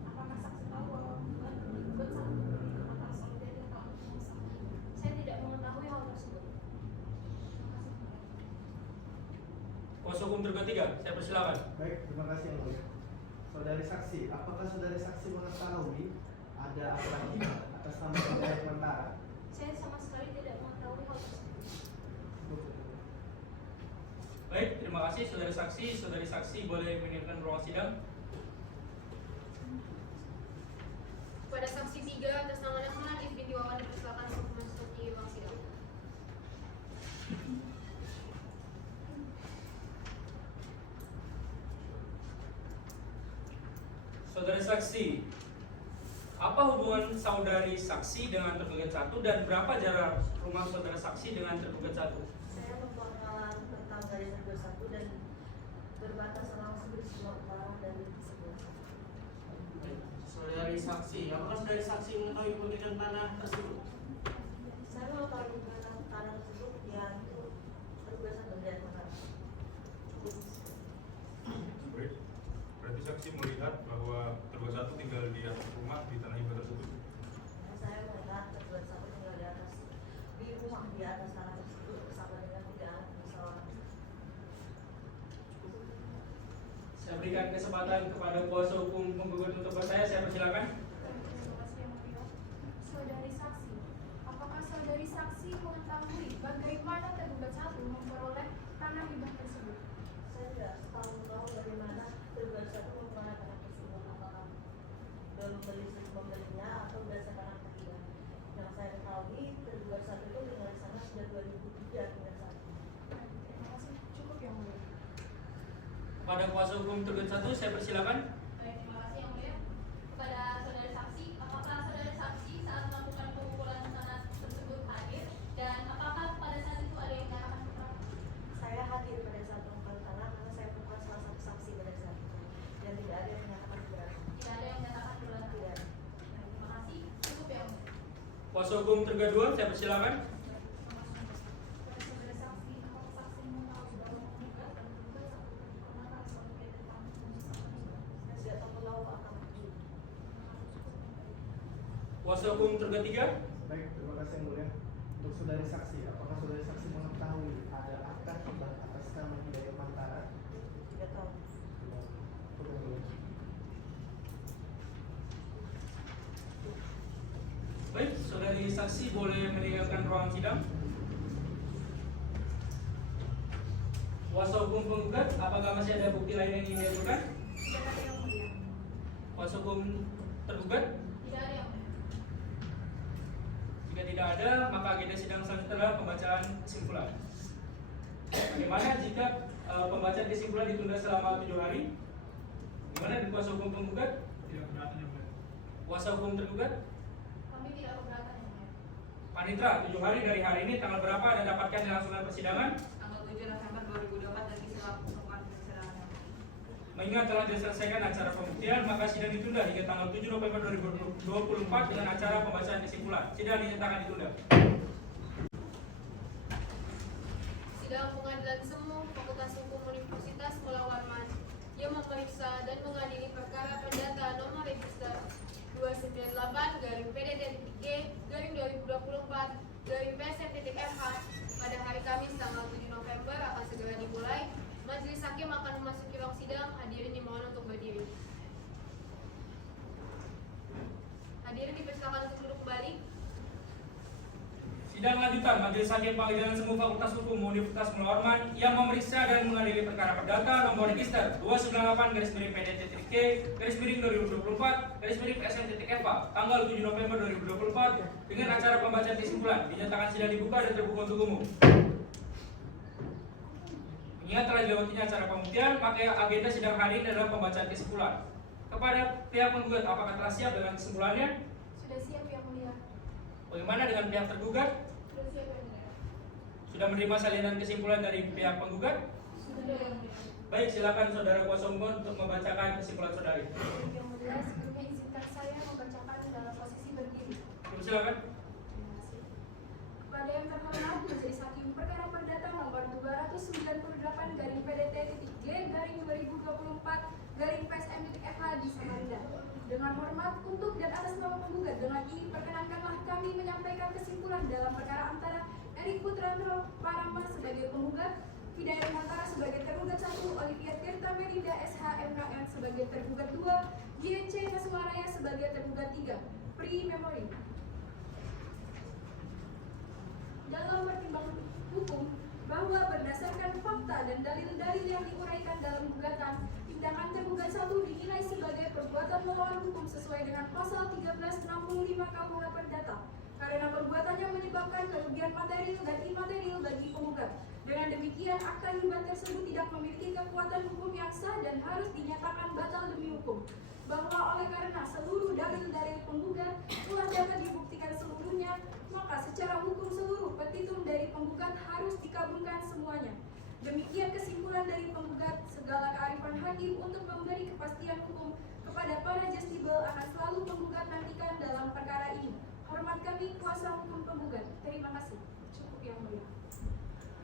apakah saksi tahu bahwa penggugat tergugat 1 memiliki rumah taksi dari tahun 2001? Saya tidak mengetahui hal tersebut. Kuasa hukum tergugat 3, saya persilakan. Baik, terima kasih yang mulia. Saudari saksi, apakah saudari saksi mengetahui ada aturan hibah atas nama Wilayah Mantara? Saya sama sekali tidak mengetahui hal tersebut. Baik, terima kasih saudari saksi. Saudari saksi boleh meninggalkan ruang sidang. Pada saksi 3 atas nama Nahman Arif binti Wawan dipersilakan untuk memasuki ruang sidang. Saudari saksi, apa hubungan saudari saksi dengan tergugat 1 dan berapa jarak rumah saudara saksi dengan tergugat 1? Saya merupakan tetangga dari tergugat 1 dan berbatasan langsung di sebelah utara dari sebelah. Saudari saksi, apakah saudari saksi mengetahui kepemilikan tanah tersebut? Saya mengetahui kepemilikan tanah tersebut yaitu tergugat 1 dari Makassar. Baik. Berarti saksi melihat bahwa tergugat 1 tinggal di atas rumah di tanah hibah tersebut. Saya melihat tergugat 1 tinggal di rumah di atas tanah tersebut bersama dengan 3 anak bersama. Saya berikan kesempatan kepada kuasa hukum penggugat untuk saya persilakan. Terima kasih yang mulia. Saudari saksi, apakah saudari saksi mengetahui bagaimana tergugat 1 memperoleh tanah hibah tersebut? Saya tidak tahu bagaimana tergugat 1 memperoleh tanah tersebut, apakah membelinya atau berdasarkan akta hibah. Yang saya ketahui tergugat 1 itu tinggal di sana sejak 2003 hingga saat ini. Terima kasih. Cukup yang mulia. Pada kuasa hukum tergugat 1, saya persilakan. Baik, terima kasih yang mulia. Kepada saudara saksi, apakah saudara saksi saat melakukan pengumpulan tanah tersebut hadir dan apakah pada saat itu ada yang menyatakan keterangan? Saya hadir pada saat pengumpulan tanah karena saya merupakan salah satu saksi pada saat itu dan tidak ada yang menyatakan keberatan. Tidak ada yang menyatakan keberatan. Tidak. Baik, terima kasih. Cukup yang mulia. Kuasa hukum tergugat 2, saya persilakan. Kepada saudara saksi, apakah saksi mengetahui bahwa penggugat dan tergugat 1 pernah sebagai tetangga? Saya tidak tahu akan itu. Kuasa hukum tergugat 3, Baik, terima kasih yang mulia. Untuk saudari saksi, apakah saudari saksi mengetahui ada akta hibah atas nama Wilayah Mantara? Tidak tahu. Cukup yang mulia. baik, saudari saksi boleh meninggalkan ruang sidang. Kuasa hukum penggugat, apakah masih ada bukti lain yang ingin diajukan? Tidak ada yang mulia. Kuasa hukum tergugat, Tidak ada yang mulia. jika tidak ada, maka agenda sidang selanjutnya adalah pembacaan kesimpulan. Bagaimana jika pembacaan kesimpulan ditunda selama 7 hari. Gimana di kuasa hukum penggugat? Tidak keberatan yang mulia. Kuasa hukum tergugat? Kami tidak keberatan yang mulia. Panitra, 7 hari dari hari ini tanggal berapa Anda dapatkan dilangsungan persidangan? Tanggal 7 November 2024 dan dilakukan persidangan. Mengingat telah diselesaikan acara pembuktian, maka sidang ditunda hingga tanggal 7 November 2024 dengan acara pembacaan kesimpulan. Sidang dinyatakan ditunda. Sidang Pengadilan Semu Fakultas Hukum Universitas Sekolah Warman yang memeriksa dan mengadili perkara perdata nomor register 298-P-G-2024-PSM.FH pada hari Kamis tanggal 7 November akan segera dimulai. Majelis Hakim akan memasuki ruang sidang. Hadirin dimohon untuk berdiri. Hadirin dipersilakan untuk duduk kembali. Sidang lanjutan Majelis Hakim Pengadilan Semu Fakultas Hukum Universitas Sekolah Warman yang memeriksa dan mengadili perkara perdata nomor register 298-P-G-2024-PSM.FH tanggal 7 November 2024 dengan acara pembacaan kesimpulan. Dinyatakan sidang dibuka dan terbuka untuk umum. Mengingat telah dilewatinya acara pembuktian, maka agenda sidang hari ini adalah pembacaan kesimpulan. Kepada pihak penggugat, apakah telah siap dengan kesimpulannya? Sudah siap yang mulia. Bagaimana dengan pihak tergugat? Sudah siap yang mulia. Sudah menerima salinan kesimpulan dari pihak penggugat? Sudah yang mulia. Baik, silakan saudara kuasa hukum untuk membacakan kesimpulan saudari. Yang mulia, sebelumnya izinkan saya membacakan dalam posisi berdiri. Silakan. Terima kasih. Kepada yang terhormat Majelis Hakim Perkara Perdata nomor 298-P-DT-G-2024-PSM.FH di Samarinda. Dengan hormat, untuk dan atas nama penggugat, dengan ini perkenankanlah kami menyampaikan kesimpulan dalam perkara antara Erik Putranto Parama sebagai penggugat, Hidayat Mantara sebagai tergugat 1, Olivia Tirta Melinda SHMKM sebagai tergugat 2, GNC Kasuaraya sebagai tergugat 3. Pri memori. Dalam pertimbangan hukum bahwa berdasarkan fakta dan dalil-dalil yang diuraikan dalam gugatan, tindakan tergugat 1 dinilai sebagai perbuatan melawan hukum sesuai dengan pasal 1365 KUH Perdata karena perbuatannya menyebabkan kerugian material dan imaterial bagi penggugat. Dengan demikian, akta hibah tersebut tidak memiliki kekuatan hukum yang sah dan harus dinyatakan batal demi hukum. Bahwa oleh karena seluruh dalil-dalil penggugat telah dapat dibuktikan seluruhnya, maka secara hukum seluruh petitum dari penggugat harus dikabulkan semuanya. Demikian kesimpulan dari penggugat, segala kearifan hakim untuk memberi kepastian hukum kepada para justibel akan selalu penggugat nantikan dalam perkara ini. Hormat kami kuasa hukum penggugat. Terima kasih. Cukup yang mulia.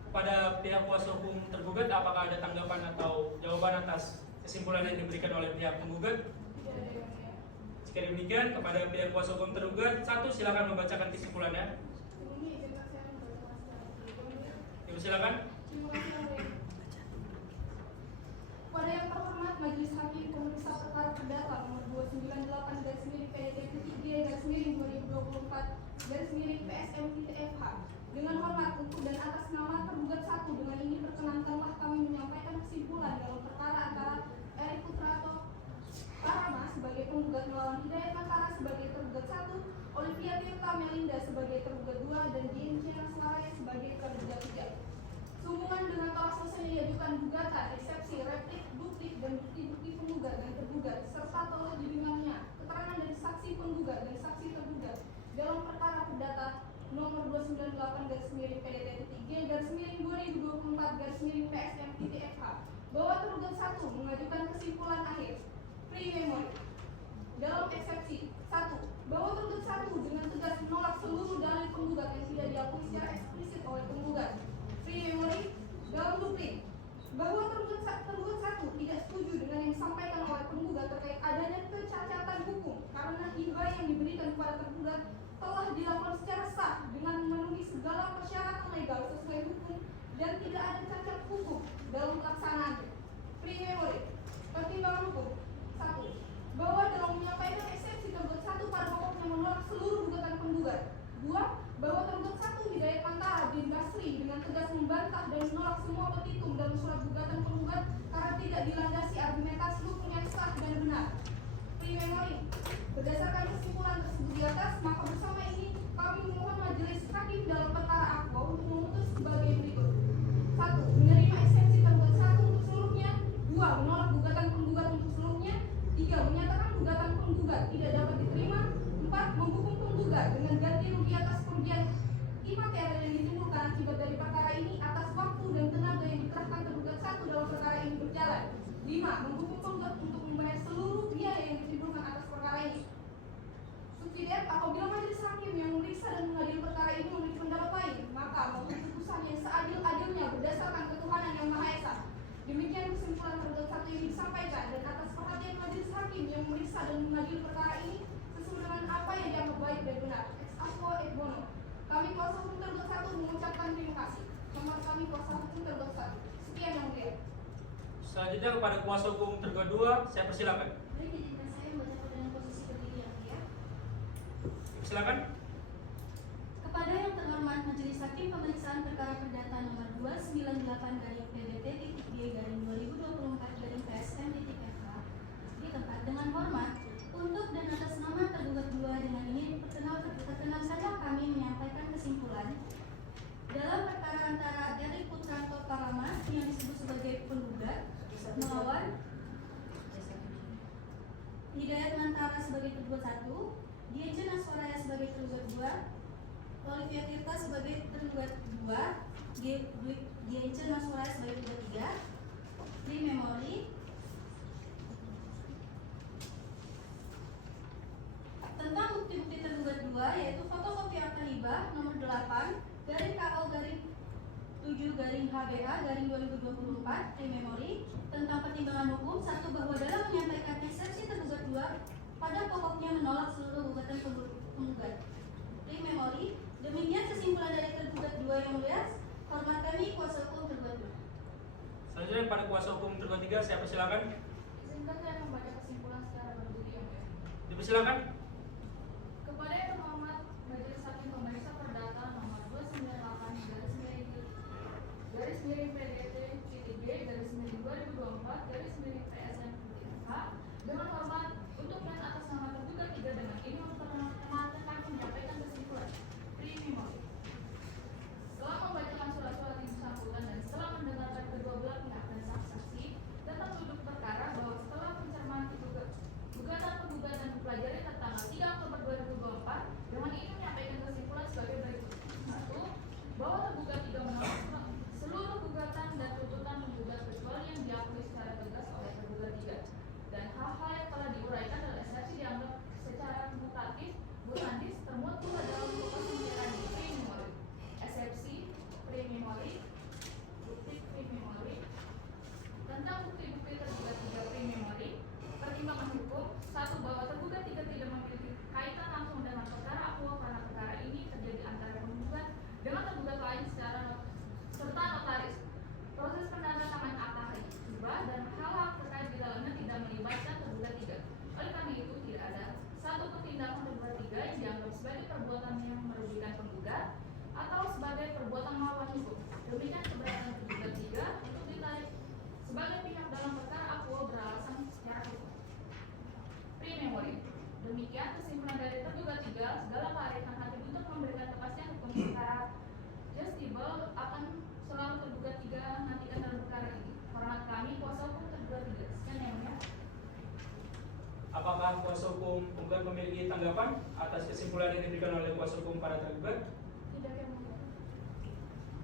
Pada pihak kuasa hukum tergugat, apakah ada tanggapan atau jawaban atas kesimpulan yang diberikan oleh pihak penggugat? Jika demikian, kepada pihak kuasa hukum tergugat, 1, silakan membacakan kesimpulannya. Silakan. Pada yang terhormat Majelis Hakim Pemeriksa Perkara Perdata nomor 298-P-DT-G-2024-PSM.FH. Dengan hormat untuk dan atas nama tergugat 1, dengan ini perkenankanlah kami menyampaikan kesimpulan dalam perkara antara Erik Putranto Parama sebagai penggugat melawan Hidayat Mantara sebagai tergugat 1, Olivia Tirta Melinda sebagai tergugat 2, dan GNC Kasuaraya sebagai tergugat 3. Sehubungan dengan telah selesai diajukan gugatan, eksepsi, replik, duplik, dan bukti-bukti penggugat dan tergugat, serta telah didengarnya keterangan dari saksi penggugat dan saksi tergugat dalam perkara perdata nomor 298-G-2024-PSM.FH bahwa tergugat 1 mengajukan kesimpulan akhir pre memori dalam eksepsi 1 bahwa tergugat 1 dengan tegas menolak seluruh dalil penggugat yang tidak diakui secara eksplisit oleh penggugat. Pre memori dalam duplik bahwa tergugat 1 tidak setuju dengan yang disampaikan oleh penggugat terkait adanya kecacatan hukum karena hibah yang diberikan kepada tergugat telah dilakukan secara sah dengan memenuhi segala persyaratan legal sesuai hukum dan tidak ada cacat hukum dalam pelaksanaannya. Pre memori pertimbangan hukum 1 bahwa dalam menyampaikan eksepsi tergugat 1 pada pokoknya menolak seluruh gugatan penggugat. 2 bahwa tergugat 1 Hidayat Mantara bin Basri dengan tegas membantah dan menolak semua petitum dalam surat gugatan penggugat karena tidak dilandasi argumentasi hukum yang sah dan benar. Pre memori berdasarkan kesimpulan tersebut di atas, maka bersama ini kami memohon majelis hakim dalam perkara akwa untuk memutus sebagai berikut. 1. Menerima eksepsi tergugat 1 rugi atas kerugian imaterial yang ditimbulkan akibat dari perkara ini atas waktu dan tenaga yang dikerahkan tergugat 1 dalam perkara ini berjalan. 5. Menghukum penggugat untuk membayar seluruh biaya yang ditimbulkan atas perkara ini. Subsidiar, apabila majelis hakim yang memeriksa dan mengadili perkara ini memiliki pendapat lain, maka melalui putusan yang seadil-adilnya berdasarkan ketuhanan yang Maha Esa. Demikian kesimpulan tergugat 1 ini disampaikan, dan atas perhatian majelis hakim yang memeriksa dan mengadili perkara ini sesuai dengan apa yang dianggap baik dan benar. Ex aequo et bono. Kami kuasa hukum tergugat 1 mengucapkan terima kasih. Nomor kami kuasa hukum tergugat 1. Sekian yang mulia. Selanjutnya kepada kuasa hukum tergugat 2, saya persilakan. Baik, izinkan saya membacakan dengan posisi berdiri yang mulia. Silakan. Kepada yang terhormat Majelis Hakim Pemeriksaan Perkara Perdata nomor 298/PDT-G/2024/PSM-FH di tempat dengan hormat untuk dan atas nama tergugat 2 dengan ini perkenan saja kami menyampaikan kesimpulan dalam perkara antara Erik Putranto Parama yang disebut sebagai penggugat melawan Hidayat Mantara sebagai tergugat 1, Dian Aswaraya sebagai tergugat 2, Olivia Tirta sebagai tergugat 2, Dian Aswaraya sebagai tergugat 3, Free Memory tentang bukti-bukti tergugat 2 yaitu fotokopi akta hibah nomor 8/KO-7/HBA/2024 Free Memory tentang pertimbangan hukum 1 bahwa dalam menyampaikan eksepsi tergugat 2 pada pokoknya menolak seluruh gugatan penggugat. Free Memory. Demikian kesimpulan dari tergugat 2 yang mulia. Hormat kami kuasa hukum tergugat 2. Selanjutnya pada kuasa hukum tergugat 3, saya persilakan. Izinkan saya membaca kesimpulan secara berdiri yang mulia. Dipersilakan. Kepada yang terhormat Majelis Hakim Pemeriksa Perdata nomor 298/PDT-G/2024/PSM-FH dengan hormat untuk dan atas nama tergugat 3 dengan ini memperkenalkan menyampaikan kesimpulan. Free Memory. Setelah membacakan surat-surat yang bersangkutan dan setelah mendengarkan kedua belah pihak dan saksi-saksi tentang duduk perkara bahwa setelah pencernaan gugatan-penggugat dan mempelajari tentang 3 Oktober 2024 dengan ini menyampaikan kesimpulan sebagai berikut. 1. Bahwa tergugat 3 menolak seluruh gugatan dan tuntutan penggugat kecuali yang diakui secara tegas oleh tergugat 3 dan hal-hal yang telah diuraikan dalam eksepsi dianggap secara mutatif mutandis termuat pula dalam pokok pembicaraan di Free Memory. Eksepsi Free Memory, bukti Free Memory tentang bukti-bukti tergugat 3 Free Memory. Pertimbangan hukum 1. Bahwa tergugat 3 tidak memiliki kaitan langsung dengan perkara akuo karena perkara ini terjadi antara penggugat dengan tergugat lain secara serta notaris. Proses penandatangan akta hibah dan hal-hal terkait di dalamnya tidak melibatkan tergugat 3. Oleh karena itu tidak ada satu tindakan tergugat 3 yang dianggap sebagai perbuatan yang merugikan penggugat atau sebagai perbuatan melawan hukum. Demikian keberatan tergugat 3 untuk ditarik sebagai pihak dalam perkara akuo beralasan secara hukum. Free Memory. Demikian kesimpulan dari tergugat 3, segala kearifan hakim untuk memberikan kepastian hukum secara justable akan selalu tergugat 3 nantikan dalam perkara ini. Hormat kami kuasa hukum tergugat 3. Sekian yang mulia. Apakah kuasa hukum penggugat memiliki tanggapan atas kesimpulan yang diberikan oleh kuasa hukum para tergugat? Tidak yang mulia.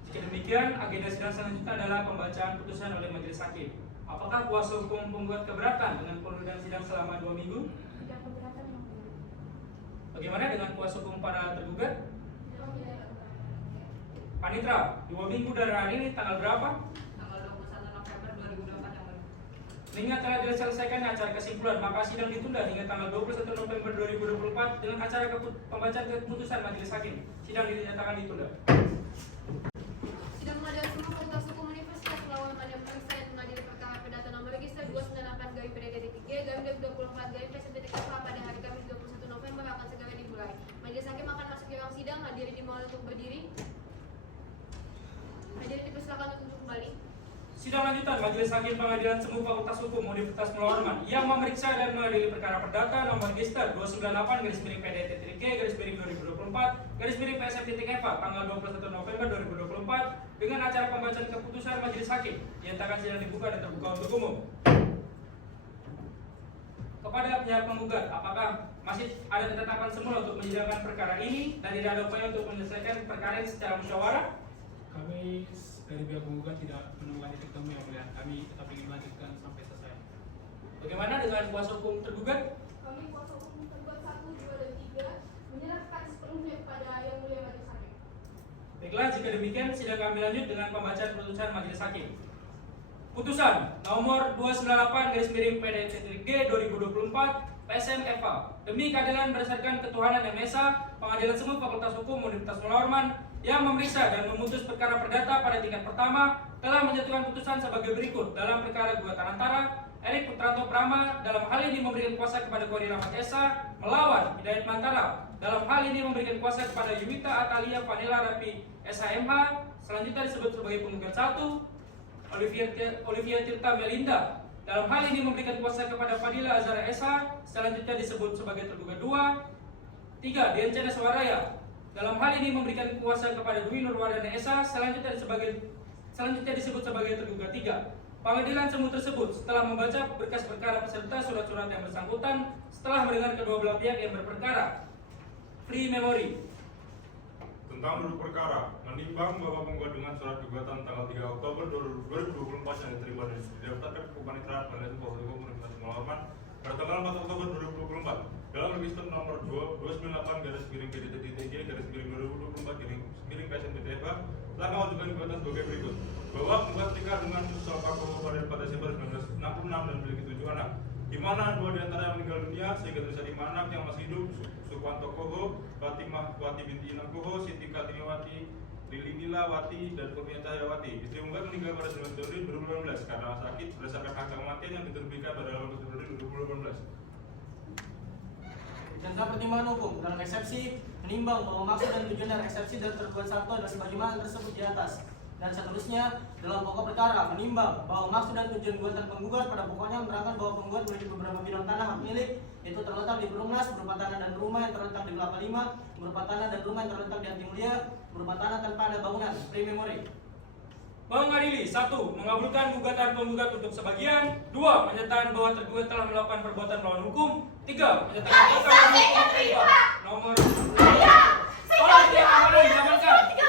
Jika demikian, agenda sidang selanjutnya adalah pembacaan putusan oleh majelis hakim. Apakah kuasa hukum penggugat keberatan dengan penundaan sidang selama 2 minggu? Tidak keberatan yang mulia. Bagaimana dengan kuasa hukum para tergugat? Tidak mulia. Panitra, 2 minggu dari hari ini tanggal berapa? Tanggal 21 November 2024 yang mulia. Mengingat telah diselesaikan acara kesimpulan, maka sidang ditunda hingga tanggal 21 November 2024 dengan acara pembacaan keputusan majelis hakim. Sidang dinyatakan ditunda. Sidang Pengadilan Seluruh Fakultas Hukum Universitas Pulau Rempang yang periksa dan mengadili perkara perdata nomor register 298/PDT-G/2024/PSM-FH pada hari Kamis 21 November akan segera dimulai. Majelis hakim akan masuk ke ruang sidang. Hadirin dimohon untuk berdiri. Hadirin dipersilakan untuk kembali. Sidang lanjutan Majelis Hakim Pengadilan Semu Fakultas Hukum Universitas Pulau Rempang yang memeriksa dan mengadili perkara perdata nomor register 298/PDT-2024/PSM-FH tanggal 21 November 2024 dengan acara pembacaan keputusan majelis hakim. Dinyatakan sidang dibuka dan terbuka untuk umum. kepada pihak penggugat, apakah masih ada ketetapan semula untuk menyidangkan perkara ini dan tidak ada upaya untuk menyelesaikan perkara ini secara musyawarah? Kami dari pihak penggugat tidak menemukan titik temu yang mulia. Kami tetap ingin melanjutkan sampai selesai. Bagaimana dengan kuasa hukum tergugat? Kami kuasa hukum tergugat 1, 2, dan 3 menyerahkan sepenuhnya kepada Yang Mulia Majelis Hakim. Baiklah, jika demikian sidang kami lanjut dengan pembacaan putusan Majelis Hakim. Putusan nomor 298/PDN-G 2024 PSM FA. Demi keadilan berdasarkan ketuhanan yang Esa, Pengadilan Semu Fakultas Hukum Universitas Muhammad Warman yang memeriksa dan memutus perkara perdata pada tingkat pertama telah menjatuhkan putusan sebagai berikut dalam perkara gugatan antara Erik Putranto Prama dalam hal ini memberikan kuasa kepada Kori Rahmat Esa melawan Hidayat Mantara dalam hal ini memberikan kuasa kepada Yuwita Atalia Vanilla Rapi SHMH selanjutnya disebut sebagai penggugat 1, Olivia Tirta Melinda dalam hal ini memberikan kuasa kepada Fadila Azara Esa selanjutnya disebut sebagai tergugat 2, 3. Dian Suaraya dalam hal ini memberikan kuasa kepada Dwi Nurwardana Esa selanjutnya disebut sebagai tergugat 3. Pengadilan Semu tersebut setelah membaca berkas perkara peserta surat-surat yang bersangkutan setelah mendengar kedua belah pihak yang berperkara. Free memory. Tentang duduk perkara, menimbang bahwa penggugat dengan surat gugatan tanggal 3 Oktober 2024 yang diterima dan didaftarkan ke Kepaniteraan Pengadilan Fakultas Hukum Universitas Muhammad Warman pada tanggal 4 Oktober 2024 dalam register nomor 298/PDT-2024/PSMPTFA telah mengajukan gugatan sebagai berikut bahwa penggugat nikah dengan Susal Pakoho pada 4 Desember 1966 dan memiliki 7 anak, di mana 2 diantara yang meninggal dunia sehingga tersisa 5 anak yang masih hidup, Sukwanto Koho, Fatimah Wati binti Inam Koho, Siti Kartiniwati, Lili Nilawati, dan Kurnia Cahyawati. Istri penggugat meninggal pada 9 Februari 2018 karena sakit berdasarkan akta kematian yang diterbitkan pada 18 Februari 2018. Tentang pertimbangan hukum dalam eksepsi menimbang bahwa maksud dan tujuan dari eksepsi dan tergugat 1 adalah sebagaimana tersebut di atas. Dan seterusnya dalam pokok perkara menimbang bahwa maksud dan tujuan gugatan penggugat pada pokoknya menerangkan bahwa penggugat memiliki beberapa bidang tanah hak milik yaitu terletak di Perumnas berupa tanah dan rumah yang terletak di Kelapa Lima, berupa tanah dan rumah yang terletak di Antimulia, berupa tanah tanpa ada bangunan. Free memory. Mengadili 1. Mengabulkan gugatan penggugat untuk sebagian. 2. Menyatakan bahwa tergugat telah melakukan perbuatan melawan hukum. 3. Menyatakan nomor tolong dia amanah diamankan.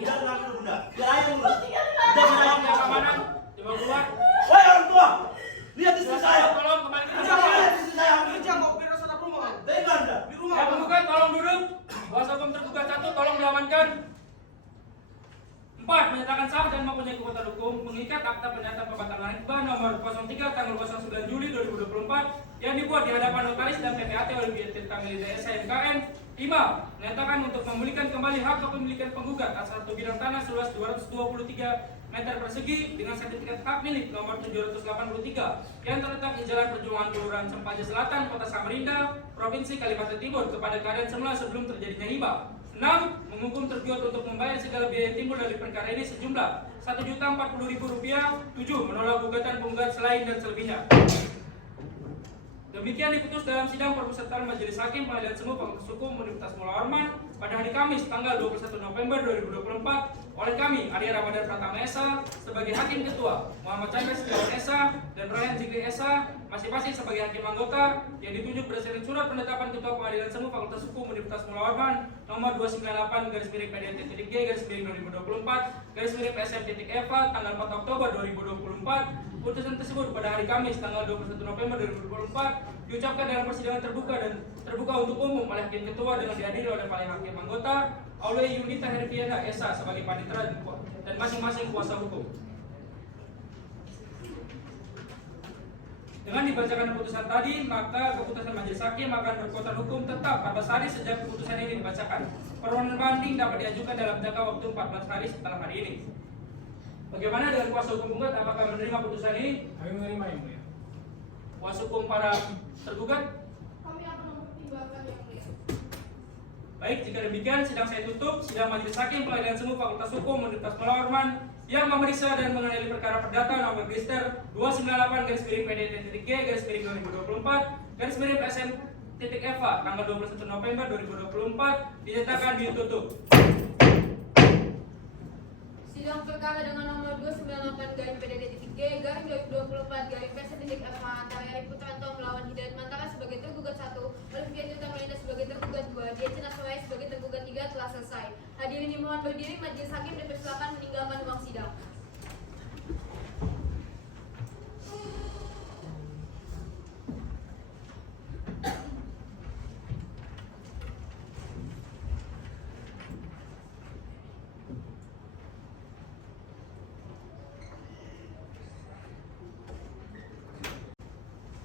Tidak kenapa bunda. Biar aja dulu. Tolong dia amanah coba keluar. Woi orang tua, lihat istri saya. Tolong kembali ke Jangan lihat istri saya. Kerja mau beres anak rumah kan? Tega anda di rumah. Yang penggugat tolong duduk. Kuasa hukum tergugat 1 tolong diamankan. 4. Menyatakan sah dan mempunyai kekuatan hukum mengikat akta pernyataan pembatalan hibah nomor 03 tanggal 09 Juli 2024 yang dibuat di hadapan notaris dan PPAT oleh Tirta Melinda SHMKN. 5. Menyatakan untuk memulihkan kembali hak kepemilikan penggugat atas satu bidang tanah seluas 223 meter persegi dengan sertifikat hak milik nomor 783 yang terletak di Jalan Perjuangan Kelurahan Sempaja Selatan, Kota Samarinda, Provinsi Kalimantan Timur kepada keadaan semula sebelum terjadinya hibah. 6. Menghukum tergugat untuk membayar segala biaya yang timbul dari perkara ini sejumlah Rp1.040.000. 7. Menolak gugatan penggugat selain dan selebihnya. Demikian diputus dalam sidang perpesertaan Majelis Hakim Pengadilan Semu Fakultas Hukum Universitas Muhammad Warman pada hari Kamis tanggal 21 November 2024 oleh kami Arya Ramadan Pratama Esa sebagai Hakim Ketua, Muhammad Chandra Setiawan Esa dan Ryan Zikri Esa masing-masing sebagai Hakim Anggota yang ditunjuk berdasarkan surat penetapan Ketua Pengadilan Semu Fakultas Hukum Universitas Muhammad Warman nomor 298/PDNT-G/2024/PSM.FA tanggal 4 Oktober 2024. Putusan tersebut pada hari Kamis tanggal 21 November 2024 diucapkan dalam persidangan terbuka untuk umum oleh Hakim Ketua dengan dihadiri oleh para hakim anggota, oleh Yunita Herfiana Esa sebagai panitera dan masing-masing kuasa hukum. Dengan dibacakan putusan tadi, maka keputusan Majelis Hakim akan berkekuatan hukum tetap 14 hari sejak putusan ini dibacakan. Permohonan banding dapat diajukan dalam jangka waktu 14 hari setelah hari ini. Bagaimana dengan kuasa hukum penggugat? Apakah menerima putusan ini? Kami menerima yang mulia. Kuasa hukum para tergugat? Kami akan mempertimbangkan Yang Mulia. Baik, jika demikian sidang saya tutup. Sidang Majelis Hakim Pengadilan Semu Fakultas Hukum Universitas Muhammad Warman yang memeriksa dan mengenali perkara perdata nomor register 298/PDNT-G/2024/PSM.FA tanggal 21 November 2024 dinyatakan ditutup. Sidang perkara dengan nomor 298/PDD-G/2024/PS-FH antara Eri Putranto melawan Hidayat Mantara sebagai tergugat 1, Olivia Tirta Melinda sebagai tergugat 2, Dian Soraya sebagai tergugat 3 telah selesai. Hadirin dimohon berdiri, majelis hakim dipersilakan meninggalkan ruang sidang.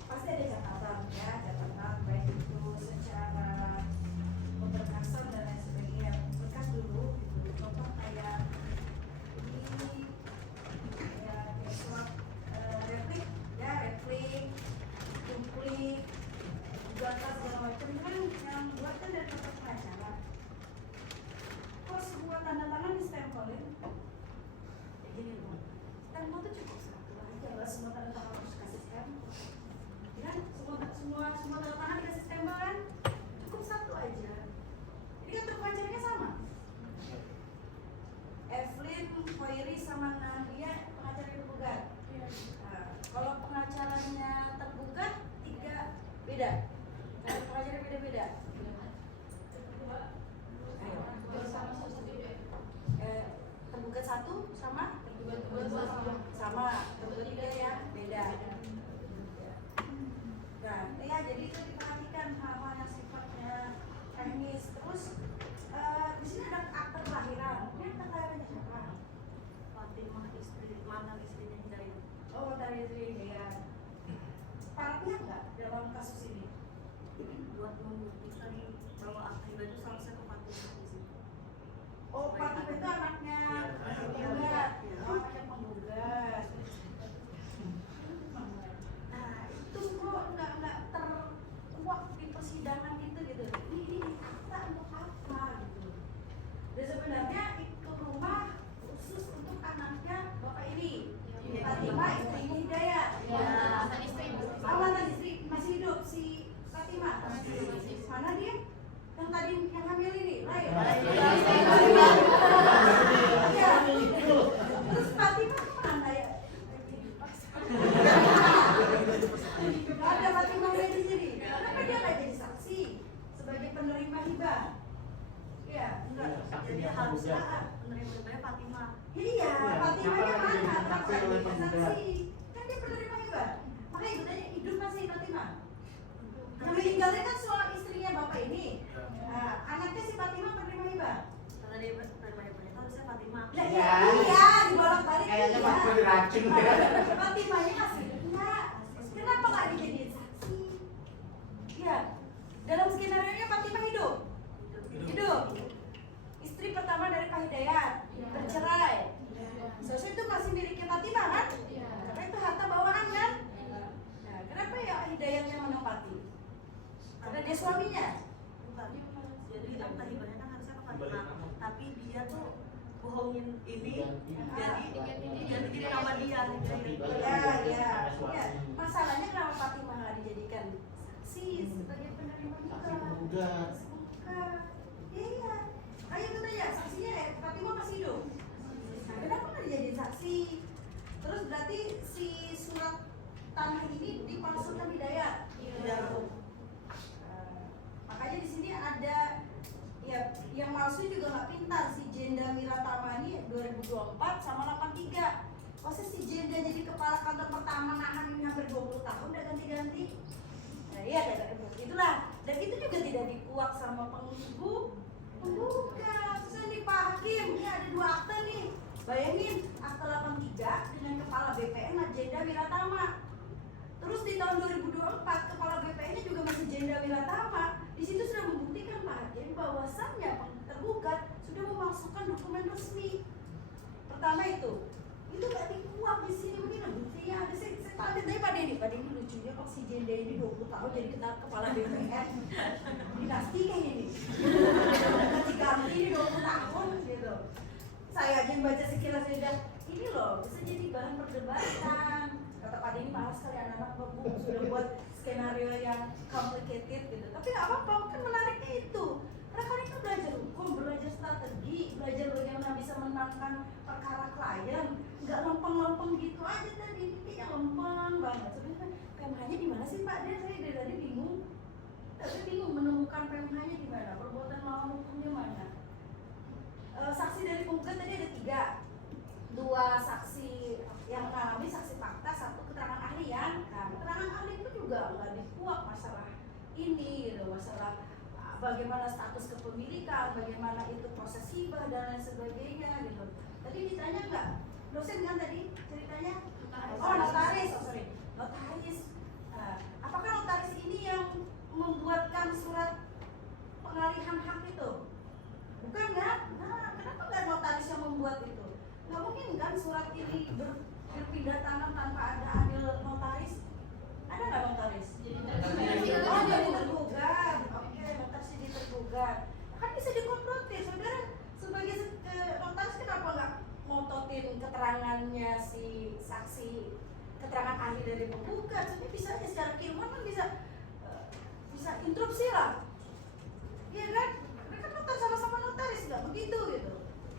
Pasti ada catatan ya, catatan baik itu secara pemberkasan dan lain sebagainya. Berkas dulu gitu, contoh kayak ini ya kayak surat replik ya, replik, kumplit, gugatan segala macam kan yang buat kan dari tempat pengacara. Kok semua tanda tangan di stempelin? Kayak gini loh, stempel tuh cukup satu aja, nggak semua tanda tangan harus kasih stempel. Kan semua tanda tangan dikasih stempel kan, cukup satu aja. Ini kan terpengacaranya sama. Evelyn, Khoiri sama Nadia pengacara tergugat. Nah, kalau pengacaranya tergugat 3 beda. Kalau pengacara beda-beda. Ayo. Tergugat 1 sama sama tergugat 3 ya beda. Nah, ya jadi itu diperhatikan hal-hal yang sifatnya teknis. Terus di sini ada akte kelahiran. Ini akte kelahirannya siapa? Fatimah istri mantan istrinya Hidayat. Oh, dari istri ya. Para pihak nggak dalam kasus ini? Buat membuktikan bahwa akte Hidayat itu seharusnya ke Fatimah di situ. Oh, Fatimah itu anaknya penggugat. Oh, anaknya penggugat. Nah, itu kok nggak terkuak di persidangan gitu. Ini akta untuk apa gitu. Dan sebenarnya itu rumah khusus untuk anaknya bapak ini. Fatimah istrinya Hidayat. Mantan istri. Oh, mantan istri masih hidup si Fatimah. Mana dia? Yang tadi yang hamil ini, lain. Iya. Terus Fatimah kemana ya? Gak ada Fatimah di sini. Kenapa dia nggak jadi saksi sebagai penerima hibah? Iya, enggak. Jadi harusnya penerima hibahnya Fatimah. Iya, Fatimahnya mana? Kenapa nggak jadi saksi? Kan dia penerima hibah. Makanya ibu tanya, hidup masih Fatimah? Yang meninggalnya kan soal istrinya bapak ini. Nah, anaknya si Fatimah penerima hibah. Karena dia penerima hibahnya itu harusnya Fatimah. Lah iya, dibolak-balik. Kayaknya iya. masih diracun. Fatimahnya masih enggak. Kenapa nggak dijadiin saksi? Iya, dalam skenario nya Fatimah hidup. Hidup. Istri pertama dari Pak Hidayat bercerai. Seharusnya itu masih miliknya Fatimah kan? Karena itu harta bawaan kan? Nah, kenapa ya Hidayatnya menempati? Karena dia suaminya. Bukan. Jadi akta hibahnya kan harusnya ke Fatimah. Tapi dia tuh bohongin ini, jadi diganti nama dia. Ya. Masalahnya kenapa Fatimah nggak dijadikan saksi sebagai penerima hibah? Bukan. Iya. Ayo kita ya saksinya ya Fatimah masih hidup. Nah, kenapa nggak dijadiin saksi? Terus berarti si surat tanah ini dipalsukan Hidayat. Iya. Makanya di sini ada ya yang palsu juga nggak pintar. Si Jenda Wiratama ini 2024 sama 83. Masa si Jenda jadi kepala kantor pertama nahan ini hampir 20 tahun udah ganti-ganti. Nah iya itulah. Dan itu juga tidak dikuak sama penggugat. Terus nih Pak Hakim, ini ada 2 akte nih. Bayangin akte 83 dengan kepala BPN Jenda Wiratama. Terus di tahun 2024 kepala BPN-nya juga masih Jenda Wiratama. Di situ sudah membuktikan Pak Hakim bahwasannya tergugat sudah memasukkan dokumen resmi. Pertama itu nggak dikuak di sini begini buktinya ada. Saya kaget dari Pak Denny lucunya kok si Jenda ini 20 tahun jadi kepala BPN. Dinasti kayaknya ini. Ganti ini 20 tahun gitu. Saya aja yang baca sekilas udah ini loh bisa jadi bahan perdebatan. Kata Pak Denny malas sekali anak-anak ngebuk sudah buat skenario yang complicated gitu. Tapi nggak apa-apa, kan menariknya itu. Mereka belajar hukum, belajar strategi, belajar bagaimana bisa menangkan perkara lempeng gitu aja tadi, ini kayaknya lempeng banget. Sebenarnya PMH-nya di mana sih Pak? Saya dari tadi bingung. Saya bingung menemukan PMH-nya di mana, perbuatan melawan hukumnya mana. Saksi dari penggugat tadi ada 3, 2 saksi yang mengalami saksi fakta, 1 keterangan ahli ya. Nah, keterangan ahli itu juga nggak dikuak masalah ini gitu, masalah bagaimana status kepemilikan, bagaimana itu proses hibah dan lain sebagainya gitu. Tadi ditanya nggak, dosen kan tadi ceritanya? Notaris, notaris. Apakah notaris ini yang membuatkan surat pengalihan hak itu? Bukan kan? Nah, kenapa nggak notaris yang membuat itu? Nggak mungkin kan surat ini berpindah tangan tanpa ada andil notaris? Ada nggak notaris? Oh, jadi tergugat. Oke, notaris jadi tergugat. Kan bisa dikonfrontir, saudara. Sebagai notaris kenapa nggak ngototin keterangannya si saksi, keterangan ahli dari penggugat? Jadi bisa aja secara keilmuan kan bisa interupsi lah. Iya kan? Mereka notaris sama-sama notaris, nggak begitu gitu.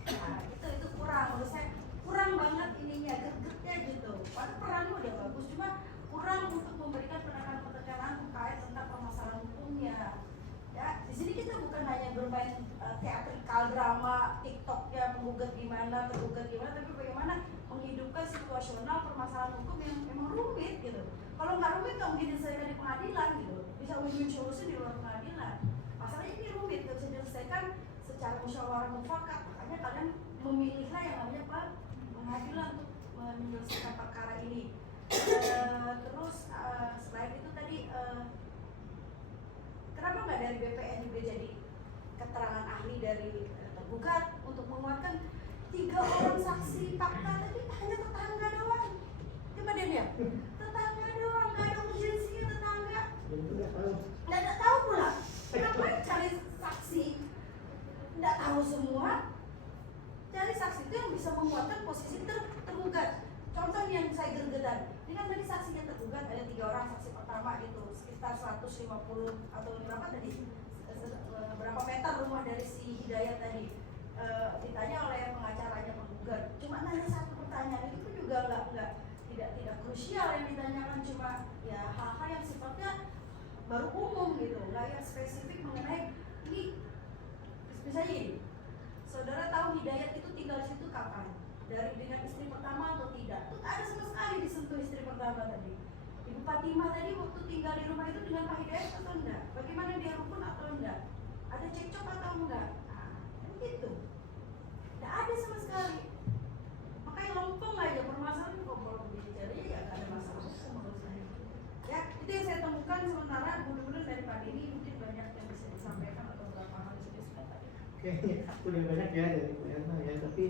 Nah, itu kurang, menurut saya kurang banget ininya, gregetnya gitu. Padahal perannya udah bagus, cuma kurang untuk memberikan penekanan terkait tentang permasalahan hukumnya. Ya, di sini kita bukan hanya bermain teatrikal drama, TikToknya penggugat gimana, tergugat gimana, tapi bagaimana menghidupkan situasional permasalahan hukum yang memang rumit gitu. Kalau nggak rumit nggak mungkin diselesaikan di pengadilan gitu, bisa win-win solution di luar pengadilan. Masalahnya ini rumit, nggak bisa diselesaikan secara musyawarah mufakat. Makanya kalian memilihlah yang namanya apa? Pengadilan untuk menyelesaikan perkara ini. Terus selain itu tadi kenapa nggak dari BPN juga jadi keterangan ahli dari tergugat untuk menguatkan 3 orang saksi fakta tadi hanya tetangga doang. Coba deh ya, tetangga doang, nggak ada urgensinya tetangga. Nggak tahu pula. Kenapa cari saksi? Nggak tahu semua. Cari saksi itu yang bisa menguatkan posisi tergugat. Contoh yang saya gergetan, ini kan tadi saksinya tergugat ada 3 orang, saksi pertama gitu sekitar 150 atau berapa tadi, berapa meter rumah dari si Hidayat tadi. Ditanya oleh pengacaranya penggugat, cuma nanya 1 pertanyaan, itu juga tidak krusial yang ditanyakan, cuma ya hal-hal yang sifatnya baru umum gitu, nggak yang spesifik mengenai ini. Misalnya ini, saudara tahu Hidayat itu tinggal di situ kapan? Dengan istri pertama atau tidak? Itu ada sama sekali disentuh istri pertama tadi. Ibu Fatimah tadi waktu tinggal di rumah itu dengan Pak Hidayat atau enggak? Bagaimana dia rukun atau enggak? Ada cekcok atau enggak? Nah, kan gitu. Tidak ada sama sekali. Makanya lempeng aja permasalahan kok kalau bicaranya ya nggak ada masalah hukum menurut saya. Ya, itu yang saya temukan sementara. Mudah-mudahan dari pagi ini mungkin banyak yang bisa disampaikan atau beberapa hal yang sudah tadi. Oke, udah banyak ya dari Bu Erna ya, tapi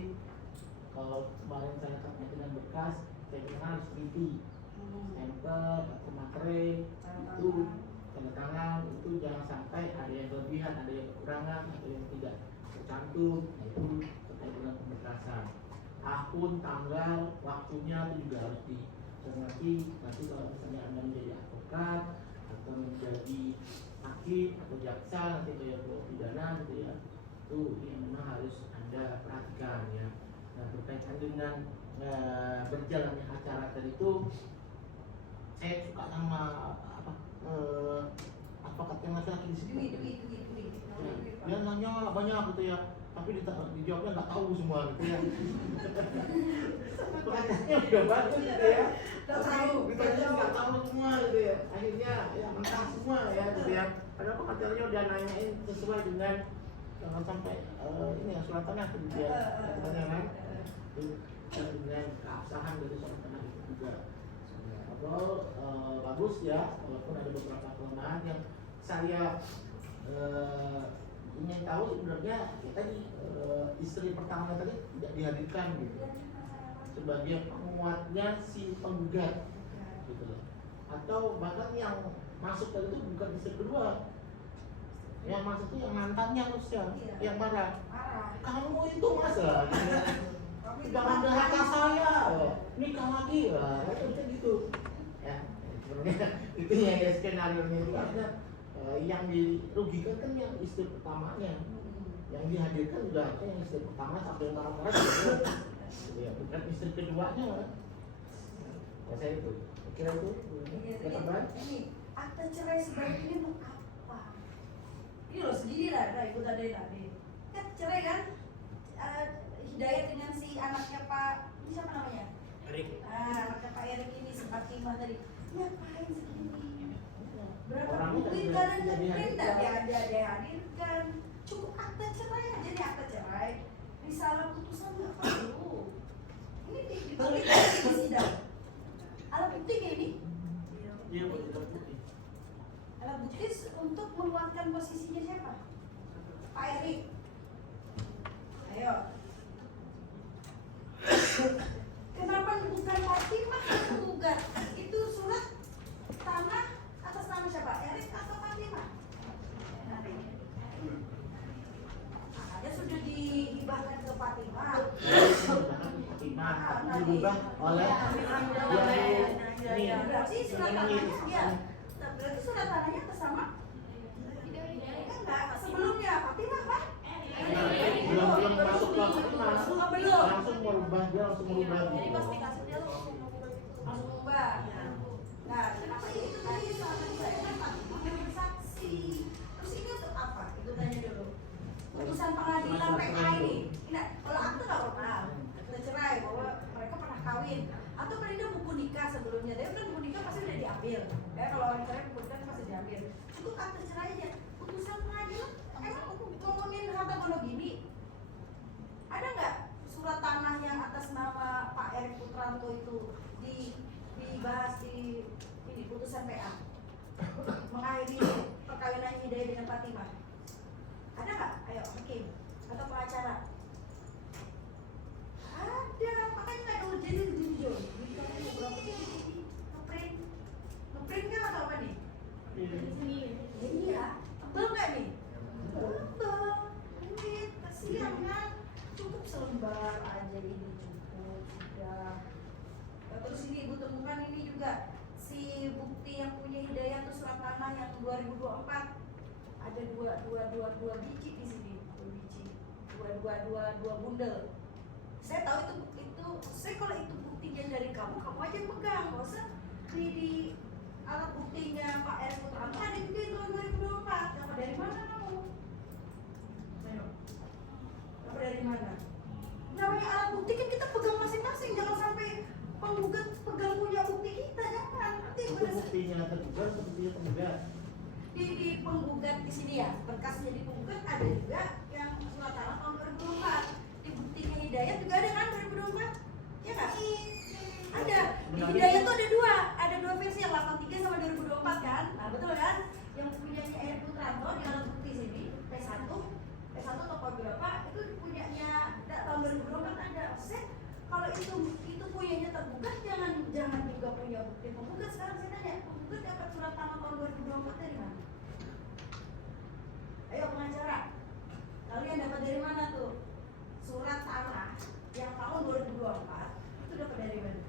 kalau kemarin saya ketemu dengan berkas, saya kira harus teliti, stempel, atau materai, itu tanda tangan, itu jangan sampai ada yang kelebihan, ada yang kekurangan, atau yang tidak tercantum, itu terkait dengan pemberkasan. Akun, tanggal, waktunya itu juga harus dicermati. Nanti kalau misalnya Anda menjadi advokat atau menjadi hakim atau jaksa, nanti kayak pidana gitu ya, itu yang memang harus Anda perhatikan ya. Nah, berkaitan dengan berjalannya acara tadi itu, saya suka sama advokat yang laki-laki di sini. Dia nanya banyak gitu ya, tapi dijawabnya nggak tahu semua gitu ya. Pertanyaannya udah bagus gitu ya, ditanya nggak tahu semua gitu ya. Akhirnya ya mentah semua ya gitu ya. Padahal pengacaranya udah nanyain sesuai dengan jangan sampai ini ya surat tanah gitu ya, pertanyaan dengan keabsahan dari surat tanah itu juga. Bagus ya, walaupun ada beberapa kelemahan yang saya ingin tahu sebenarnya kita istri pertama tadi tidak dihadirkan gitu sebagai penguatnya si penggugat gitu loh, atau bahkan yang masuk tadi itu bukan istri kedua, yang masuk itu yang mantannya harusnya yang marah. Kamu itu masa jangan berkata saya nikah lagi lah, itu gitu ya. Sebenarnya itu yang skenario nya itu artinya yang dirugikan kan yang istri pertamanya, yang dihadirkan juga yang istri pertama sampai marah-marah gitu ya, bukan istri keduanya. Ya saya itu. Kira itu. Dapat baik. Ini akte cerai sebaik ini untuk apa? Ini loh segini lah, Ibu tadi lah nih. Kan cerai kan? Hidayat dengan si anaknya Pak, ini siapa namanya? Erik. Anaknya Pak Erik ini si Fatimah tadi. Ngapain segini? Berapa Orang bukti kita kalian tidak tidak dihadirkan. dihadirkan? Cukup akte cerai aja nih akte cerai. Risalah putusan nggak perlu. Ini ditulis di sidang. Alat bukti kayak ini? Iya, Bu, itu putih. Alat bukti untuk menguatkan posisinya siapa? Pak Erik. Ayo. Kenapa bukan Fatimah yang menggugat? Itu surat tanah atas nama siapa? Erik atau Fatimah? Ada sudah dihibahkan ke Fatimah. Fatimah, tapi diubah oleh Berarti surat tanahnya dia. Berarti surat tanahnya atas nama enggak, sebelumnya Fatimah kan? belum masuk ke Fatimah. Belum. Langsung merubah dia langsung merubah Jadi pas gitu. dikasih dia langsung Mengubah. Nah, kenapa itu tadi saat saya kan Fatimah memang saksi. Terus ini untuk apa? Itu tanya dulu. Putusan pengadilan PA ini. Nah, kalau akte nggak pernah. Akte cerai bahwa mereka pernah kawin. Atau paling tidak buku nikah sebelumnya. Tapi kan buku nikah pasti udah diambil. Ya kalau orang cerai buku nikah pasti diambil. Cukup akte cerai aja. Putusan pengadilan emang ngomongin harta monogami. Ada nggak surat tanah yang atas nama Pak Erik Putranto itu dibahas di ini putusan PA mengakhiri perkawinan Hidayah dengan Fatimah? Ada nggak? Ayo hakim atau pengacara? Ada, makanya nggak ada urgensi jujur. Ngeprint kan atau apa nih? Iya, tebel nggak nih? Tebel, ini kasihan kan? Cukup selembar aja ini cukup sudah. Terus ini ibu temukan ini juga si bukti yang punya Hidayah itu surat tanah yang 2024 ada dua biji di sini, dua bundel. Saya tahu itu saya kalau itu buktinya dari kamu aja pegang, nggak usah di alat buktinya Pak Erik Putranto ada juga itu 2024. Dapat dari mana kamu? Ayo. Dapat dari mana? Namanya alat bukti kan kita pegang masing-masing, jangan sampai penggugat pegang punya bukti kita, jangan. Nanti Itu buktinya tergugat, buktinya tergugat. di penggugat di sini ya, berkasnya di penggugat ada juga yang surat tanah tahun 2024. Di buktinya Hidayah juga ada kan 2024? Ya nggak? Ada. Di Hidayah tuh ada dua versi, yang 83 sama 2024 kan? Nah betul kan? Yang punyanya Erik Putranto di alat bukti sini P1 atau berapa itu punyanya tahun 2024 ada. Maksudnya kalau itu punyanya tergugat, jangan juga punya bukti penggugat. Sekarang saya tanya, penggugat dapat surat tanah tahun 2024 dari mana? Ayo pengacara, kalian dapat dari mana tuh surat tanah yang tahun 2024 itu dapat dari mana?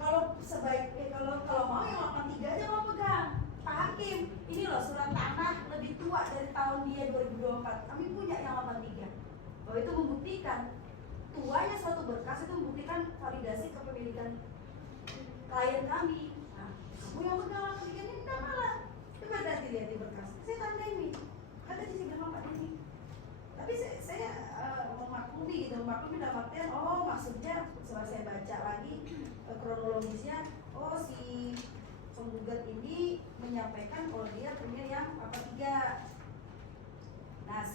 Kalau sebaiknya kalau mau yang 83 aja mau pegang. Pak Hakim, ini loh surat tanah lebih tua dari tahun dia 2024. Kami punya yang 83. Bahwa itu membuktikan tuanya suatu berkas itu membuktikan validasi kepemilikan klien kami. Nah, kamu yang pegang 83 ini enggak malah. Coba nanti lihat di berkas. Saya tanda ini. Kata sisi bilang Pak ini. Tapi saya memaklumi gitu, memaklumi dalam artian maksudnya setelah saya baca lagi kronologisnya, si penggugat ini menyampaikan kalau dia punya yang 83. Nah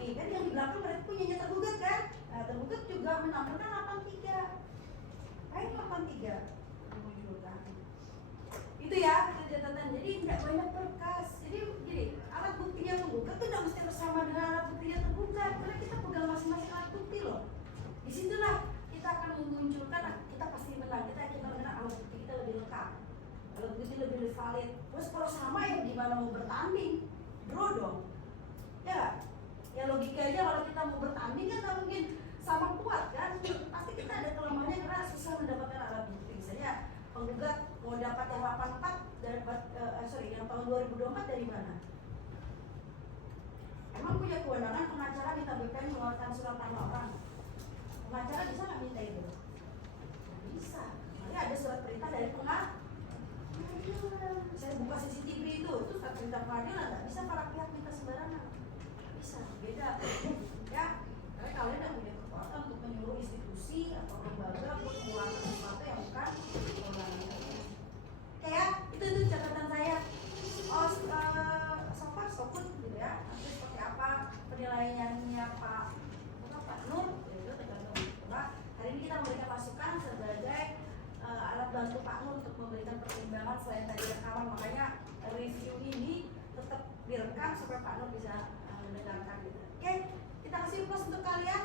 ini kan yang di belakang berarti punyanya tergugat kan? Nah tergugat juga menampilkan 83. Ini 83 itu ya catatan. Jadi tidak banyak berkas. Jadi alat buktinya penggugat itu tidak mesti bersama dengan alat buktinya tergugat, karena kita pegang masing-masing alat bukti loh. Disitulah kita akan memunculkan, kita pasti menang, kita menang, alat bukti kita lebih lengkap, alat bukti lebih valid. Terus kalau sama ya gimana mau bertanding? Draw dong, ya logikanya kalau kita mau bertanding kan nggak mungkin sama kuat kan, pasti kita ada kelemahannya karena susah mendapatkan alat bukti. Misalnya penggugat mau dapat yang 84 yang tahun 2024 dari mana? Emang punya kewenangan pengacara minta BPN mengeluarkan surat tanah orang? Pengacara bisa nggak minta itu? bisa. Makanya ada surat perintah dari pengadilan. Saya buka CCTV itu surat perintah pengadilan, nggak bisa para pihak minta sembarangan. Nggak bisa, beda. Ya, karena kalian tidak punya kekuatan untuk menyuruh institusi atau lembaga untuk mengeluarkan sesuatu yang bukan kewenangan kalian. Oke ya, itu catatan saya. Oh, so far so good gitu ya. Nanti seperti apa penilaiannya Pak Nur, itu tergantung Pak. Hari ini kita memberikan masukan sebagai alat bantu Pak Nur untuk memberikan pertimbangan selain tadi rekaman. Makanya review ini tetap direkam supaya Pak Nur bisa mendengarkan gitu. Oke, kita kasih plus untuk kalian.